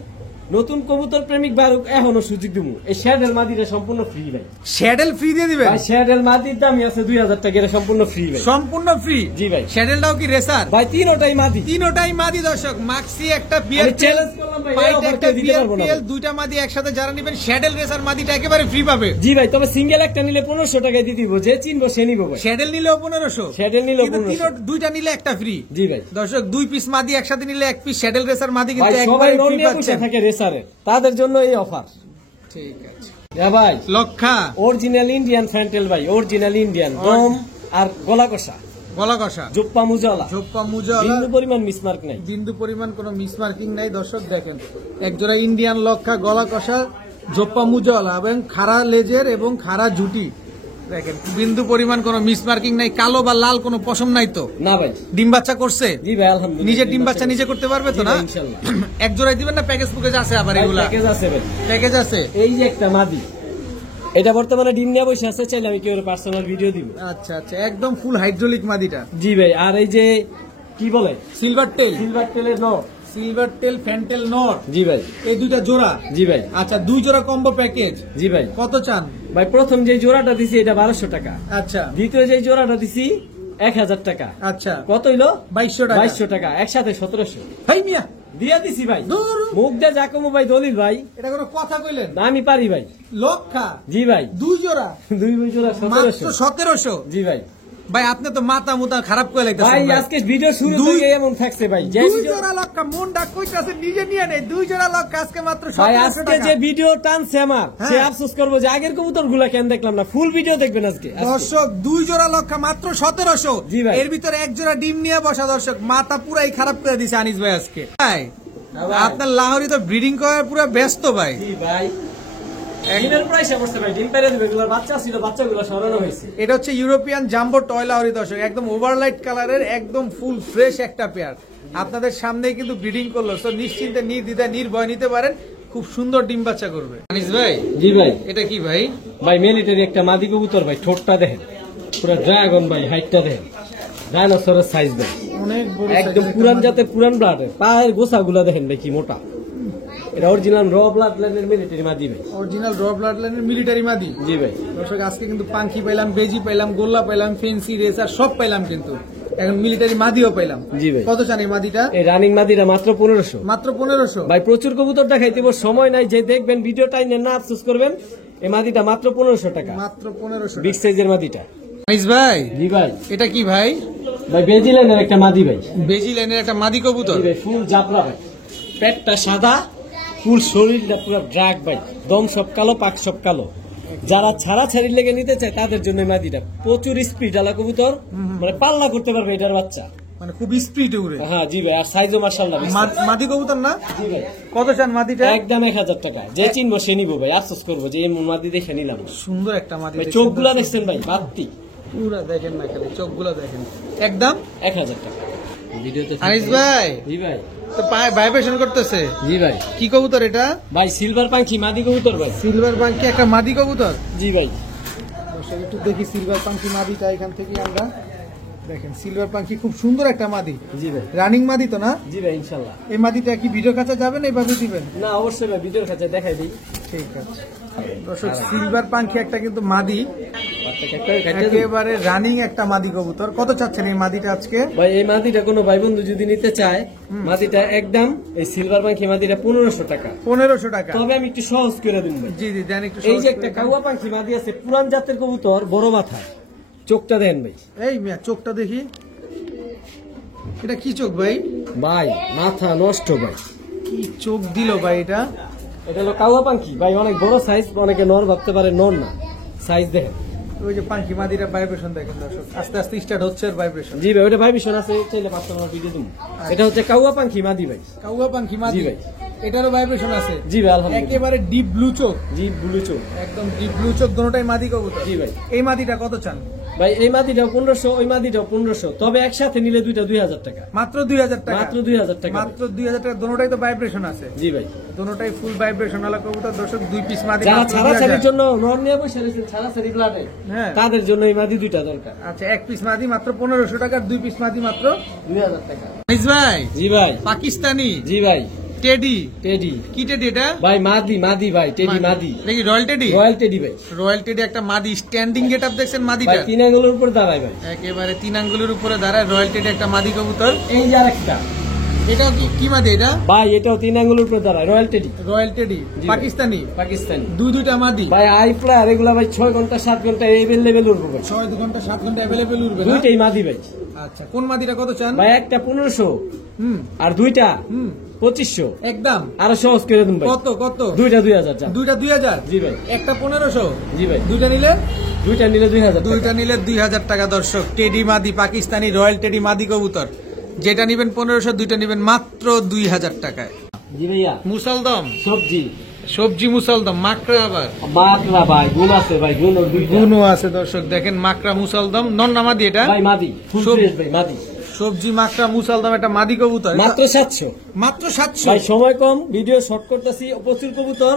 নতুন কবুতর প্রেমিক বারুক এখনো সুযোগ দিব। এই শ্যাডেল মাদিটা সম্পূর্ণ ফ্রি ভাই। শ্যাডেল ফ্রি দিয়ে দিবেন? ভাই শ্যাডেল মাদির দামই আছে 2000 টাকা, এটা সম্পূর্ণ ফ্রি ভাই। সম্পূর্ণ ফ্রি? জি ভাই। শ্যাডেলটাও কি রেসার? ভাই তিনোটাই মাদি। তিনোটাই মাদি দর্শক। মাক্সি একটা চ্যালেঞ্জ করলাম ভাই, পাইট এই offer একটা টা দিতে পারবো না BRPL, ভাই। দুইটা মাদি একসাথে যারা নেবেন, শ্যাডেল রেসার মাদিটা একেবারে ফ্রি পাবে। জি ভাই, তবে সিঙ্গেল একটা নিলে 1500 টাকায় দিয়ে দিব, যে চিনবো সে নিবো ভাই। শ্যাডেল নিলেও 1500? শ্যাডেল নিলেও কিন্তু 1500। দুইটা নিলে একটা ফ্রি। জি ভাই। দর্শক 2 পিস মাদি একসাথে নিলে 1 পিস শ্যাডেল রেসার মাদি ভাই কিন্তু সবাই একবারে লোন ফ্রি নিয়ে বসে পাচ্ছেন। থাকে রেসারের, তাদের জন্য এই অফার। ঠিক আছে। হ্যাঁ ভাই, লক্ষা অরিজিনাল ইন্ডিয়ান ফ্যান্টেল ভাই, অরিজিনাল ইন্ডিয়ান দম আর গলা কষা, গলা কষা, জোপ্পা মুজালা, ঝোপ্পা মুজা, বিন্দু পরিমাণ মিসমার্ক নাই। বিন্দু পরিমাণ কোনো মিসমার্কিং নাই দর্শক। দেখেন একজোড়া ইন্ডিয়ান লক্ষা, গলা কষা, জোপ্পা মুজাওয়ালা এবং খাড়া লেজের এবং খাড়া জুটি। দেখেন বিন্দু পরিমাণ কোনো মিসমার্কিং নাই, কালো বা লাল কোনো পশম নাই তো? না ভাই। ডিম বাচ্চা করছে? জি ভাই আলহামদুলিল্লাহ। নিজে ডিম বাচ্চা নিজে করতে পারবে তো জি না? ভাই, ইনশাআল্লাহ। এক জোড়াই দিবেন না প্যাকেজ পুকেজ আছে আবার? ভাই, এগুলা প্যাকেজ আছে ভাই। প্যাকেজ আছে? এই যে একটা মাদি, এটা বর্তমানে ডিম নিয়ে বসে আছে, চাইলে আমি কেউ পার্সোনাল ভিডিও দিব। আচ্ছা আচ্ছা, একদম ফুল হাইড্রোলিক মাদিটা। জি ভাই। আর এই যে কি বলে, সিলভার টেল, সিলভার টেলের নট। সিলভার টেল ফ্যান্টেল নট। জি ভাই। এই দুইটা জোড়া? জি ভাই। আচ্ছা, 2 জোড়া কম্বো প্যাকেজ। জি ভাই। কত চান? ভাই প্রথম যে জোড়াটা দিছি এটা 1200 টাকা। আচ্ছা দ্বিতীয় যে জোড়াটা দিছি 1000 টাকা। আচ্ছা, কত হইলো? 2200 টাকা। 2200 টাকা, একসাথে 1700 ভাই মিয়া দিয়া দিছি ভাই। ধুর। মুখ দিয়ে যা কমো ভাই, দলিল ভাই, এটা কোনো কথা কইলেন? না আমি পারি ভাই। লক্ষা জি ভাই। 2 জোড়া 2 জোড়া মাত্র 1700। 1700? জি ভাই। ভাই আপনি তো মাথা মুতা খারাপ করে ভাই লাগতেছেন আজকে ভিডিও শুরু থেকে এমন থাকছে ভাই যে দুই ভিডিও- জোড়া লক্কা মন ডাক কইতাছে নিজে নিয়ে নেই, দুই জোড়া লক্কা আজকে মাত্র ভাই 1700 আজকে টাকা। যে ভিডিও টানছে আমার সে হ্যাঁ। আফসোস করবো যে আগের কবুতর গুলা কেন দেখলাম না, ফুল ভিডিও দেখবেন আজকে। দর্শক দুই জোড়া লক্কা মাত্র 1700। জি ভাই। এর ভিতরে এক জোড়া ডিম নিয়ে বসা দর্শক, মাথা পুরাই খারাপ করে দিছে আনিস ভাই আজকে। ভাই ভাই। আপনার লাহোরি তো ব্রিডিং করার পুরো ব্যস্ত ভাই। জি ভাই ডিমের প্রাইস অবস্থা ভাই, ডিম পেরে দেবে, এগুলোর বাচ্চা ছিল, বাচ্চাগুলো সরানো হয়েছে। এটা হচ্ছে ইউরোপিয়ান জাম্বো টয় লাহোরি দর্শক, একদম ওভারলাইট কালারের, একদম ফুল ফ্রেশ একটা পেয়ার আপনাদের সামনেই কিন্তু ব্রিডিং করলো। তো নিশ্চিন্তে নির্দ্বিধায় নির্ভয় নিতে পারেন, খুব সুন্দর ডিম বাচ্চা করবে। আনিস ভাই জি ভাই এটা কি ভাই? ভাই মিলিটারি একটা মাদি কবুতর ভাই, ঠোঁটটা দেখেন পুরো ড্রাগন ভাই, হাইটটা দেখেন ডাইনোসরের সাইজ ভাই, অনেক বড় একদম size-এর পুরান একটা জাতের পুরান ব্লাড, পায়ের গোছাগুলো দেখেন ভাই কি মোটা। এটা অরিজিনাল র ব্লাড লাইনের মিলিটারি মাদি ভাই। অরিজিনাল র ব্লাড লাইনের মিলিটারি মাদি। জি ভাই দর্শক আজকে কিন্তু পাঙ্খি পাইলাম, বেজি পাইলাম, গোল্লা পাইলাম, ফেন্সি রেসার সব পাইলাম, কিন্তু এখন মিলিটারি মাদিও পাইলাম। জি ভাই। কত চান এই মাদিটা? এই রানিং মাদিটা মাত্র 1500। মাত্র 1500। ভাই প্রচুর কবুতর দেখাইতে সময় নাই, যে দেখবেন ভিডিওটা নেন না আফসোস করবেন। এই মাদিটা মাত্র 1500 টাকা, মাত্র 1500। বিগ সাইজের মাদিটা। আনিস ভাই জি ভাই এটা কি ভাই? ভাই বেজিল্যান্ডের একটা মাদি ভাই। বেজি লাইনের একটা মাদি কবুতর। জি ভাই ফুল জাপলা ভাই, পেটটা সাদা, ফুল শরীরটা পুরো ড্রাগ ভাই, দম সব কালো, পাক সব কালো। যারা ছাড়া ছাড়ি লেগে নিতে চায় তাদের জন্য এই মাদিটা। প্রচুর স্পিড আলা কবুতর, মানে পাল্লা করতে পারবে এটার বাচ্চা। মানে খুব স্পিড উড়ে। হ্যাঁ জি ভাই, আর সাইজও মাশাআল্লাহ। মাদি কবুতর না? জি ভাই কত চান মাদিটা? একদম 1000 টাকা। যে চিনবো সে নিবো ভাই, আফসোস করবো যে এই মাদি দেখে নিলাম। সুন্দর একটা মাদি। ভাই চোখগুলা দেখছেন ভাই, বাত্তি পুরা দেখেন না, খালি চোখগুলা দেখেন, একদম 1000 টাকা। ভিডিওতে আনিস ভাই জি ভাই তো পায়ে ভাইব্রেশন করতেছে। জি ভাই কি কবুতর এটা? ভাই সিলভার পাখি মাদি কবুতর ভাই। সিলভার পাঙ্কি একটা মাদি কবুতর। জি ভাই দর্শক একটু দেখি সিলভার পাঙ্কি মাদিটা এখান থেকে আমরা। দেখেন সিলভার পাঙ্কি খুব সুন্দর একটা মাদি, জি ভাই রানিং মাদি তো না? জি ভাই ইনশাআল্লাহ। এই মাদিটা কি ভিডিও কাছে যাবেন, এইভাবে দিবেন? না অবশ্যই ভাই ভিডিওর কাছে দেখাই দিই। ঠিক আছে দর্শক, সিলভার পাঙ্কি একটা কিন্তু মাদি, বাচ্চাকে একটা কাটিয়ে দিই। একেবারে রানিং একটা মাদি কবুতর। কত চাচ্ছেন এই মাদিটা আজকে? ভাই এই মাদিটা কোনো ভাই বন্ধু যদি নিতে চায়, মাদিটা একদম এই সিলভার পাখি মাদিটা 1500 টাকা। 1500 টাকা। তবে আমি একটু সহজ করে দিন ভাই। জি জি দেন একটু এই সহজ যে একটা করে দেন। কাউয়া পাখি মাদি আছে, পুরান জাতের কবুতর, বড় মাথা, চোখটা দেন ভাই। এই মিয়া চোখটা দেখি, এটা কি চোখ ভাই? ভাই মাথা নষ্ট ভাই, কি চোখ দিল ভাই এটা? এটা হলো কাউয়া পাখি ভাই, অনেক বড় সাইজ, অনেকে নর ভাবতে পারে, নর না, সাইজ দেখেন। ওই যে পাঙ্কি মাদিরা ভাইব্রেশন দেখেন দর্শক, আস্তে আস্তে স্টার্ট হচ্ছে আর ভাইব্রেশন। জি ভাই ওটা ভাই ভীষণ আছে, চাইলে 500 টাকা ভিডিও দিন। এটা হচ্ছে কাউয়া পাখি মাদি ভাই। কাউয়া পাঙ্কি মাদি জি ভাই। এটারও ভাইব্রেশন আছে। জি ভাই আলহামদুলিল্লাহ। একেবারে ডিপ ব্লু চোখ, জি ব্লু চোখ। একদম ডিপ ব্লু চোখ, দুটোটাই মাদি কবুতর। জি ভাই। এই মাদিটা কত চান? ভাই এই মাদিটাও 1500, ওই মাদিটাও 1500, তবে একসাথে নিলে দুইটা 2000 টাকা। মাত্র 2000 টাকা। মাত্র 2000 টাকা। মাত্র 2000 টাকা, দুটোটাই তো ভাইব্রেশন আছে। জি ভাই দুটোটাই ফুল ভাইব্রেশন ওয়ালা কবুতর দর্শক, দুই পিস মাদি যারা মাত্র ছাড়া 2000 ছাড়ির জন্য নর নিয়ে বসে রয়েছেন, ছাড়া ছাড়ি ব্লাডে, হ্যাঁ। তাদের জন্য এই মাদি দুইটা দরকার। আচ্ছা এক পিস মাদি মাত্র 1500 টাকা, দুই পিস মাদি মাত্র 2000 টাকা। আনিস ভাই জি ভাই পাকিস্তানি জি ভাই টেডি। টেডি কি টেডি এটা? ভাই মাদি মাদি ভাই, টেডি মাদি, দেখি রয়্যাল টেডি। রয়্যাল টেডি ভাই। রয়্যাল টেডি একটা মাদি, স্ট্যান্ডিং গেট আপ দেখছেন ভাই মাদিটা? 3 আঙ্গুলের উপর দাঁড়ায় ভাই। একেবারে 3 আঙ্গুলের উপরে দাঁড়ায় রয়্যাল টেডি একটা মাদি কবুতর। এই যে আরেকটা এটাও কি কি মাদি এটা? ভাই, এটাও 3 আঙ্গুলের উপর দাঁড়ায়, রয়্যাল টেডি রয়্যাল টেডি জি ভাই। পাকিস্তানি, পাকিস্তানি। দুইটা মাদি। ভাই আই প্লেয়ার এগুলা ভাই 6 ঘন্টা 7 ঘন্টা এভেলেবেল উঠবো ভাই। 6 ঘন্টা 7 ঘন্টা অ্যাভেলেবেল উঠবে না? দুইটাই মাদি ভাই। আচ্ছা কোন মাদিটা কত চান? ভাই একটা 1500 হুম আর দুইটা হুম 2500। একদম। আরো সহজ করে দিন ভাই। কত কত? দুইটা 2000 চান। দুইটা 2000। জি ভাই। একটা 1500। জি ভাই। দুইটা নিলে? দুইটা নিলে 2000 টাকা। দুইটা নিলে 2000 টাকা দর্শক। টেডি মাদি পাকিস্তানি রয়্যাল টেডি মাদি কবুতর, যেটা নিবেন 1500, দুইটা নিবেন মাত্র 2000 টাকায়। জি ভাইয়া। মুসলদম সবজি সবজি, মুসলদম মাকড়া, আবার বাকলা ভাই, গুণ আছে ভাই, গুণ ওর দুইটা। গুনও আছে দর্শক, দেখেন মাকড়া মুসলদম নন্না মাদি এটা। ভাই মাদি, ফুল সব- ফ্রেশ ভাই মাদি। সবজি মাকড়া মুসলদম একটা মাদি কবুতর, মাত্র 700। মাত্র 700। ভাই সময় কম, ভিডিও শর্ট করতেছি, প্রচুর কবুতর।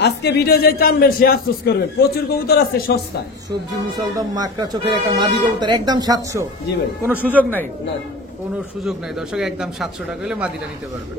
আজকে ভিডিও যে টানবেন সে আফসোস করবেন, প্রচুর কবুতর আছে সস্তায়। সবজি মুসলদম মাকড়া চোখের একটা মাদি কবুতর, একদম 700। জি ভাই। কোনো সুযোগ নাই, না কোনো সুযোগ নাই দর্শক, একদম 700 টাকা হলে মাদিটা নিতে পারবেন।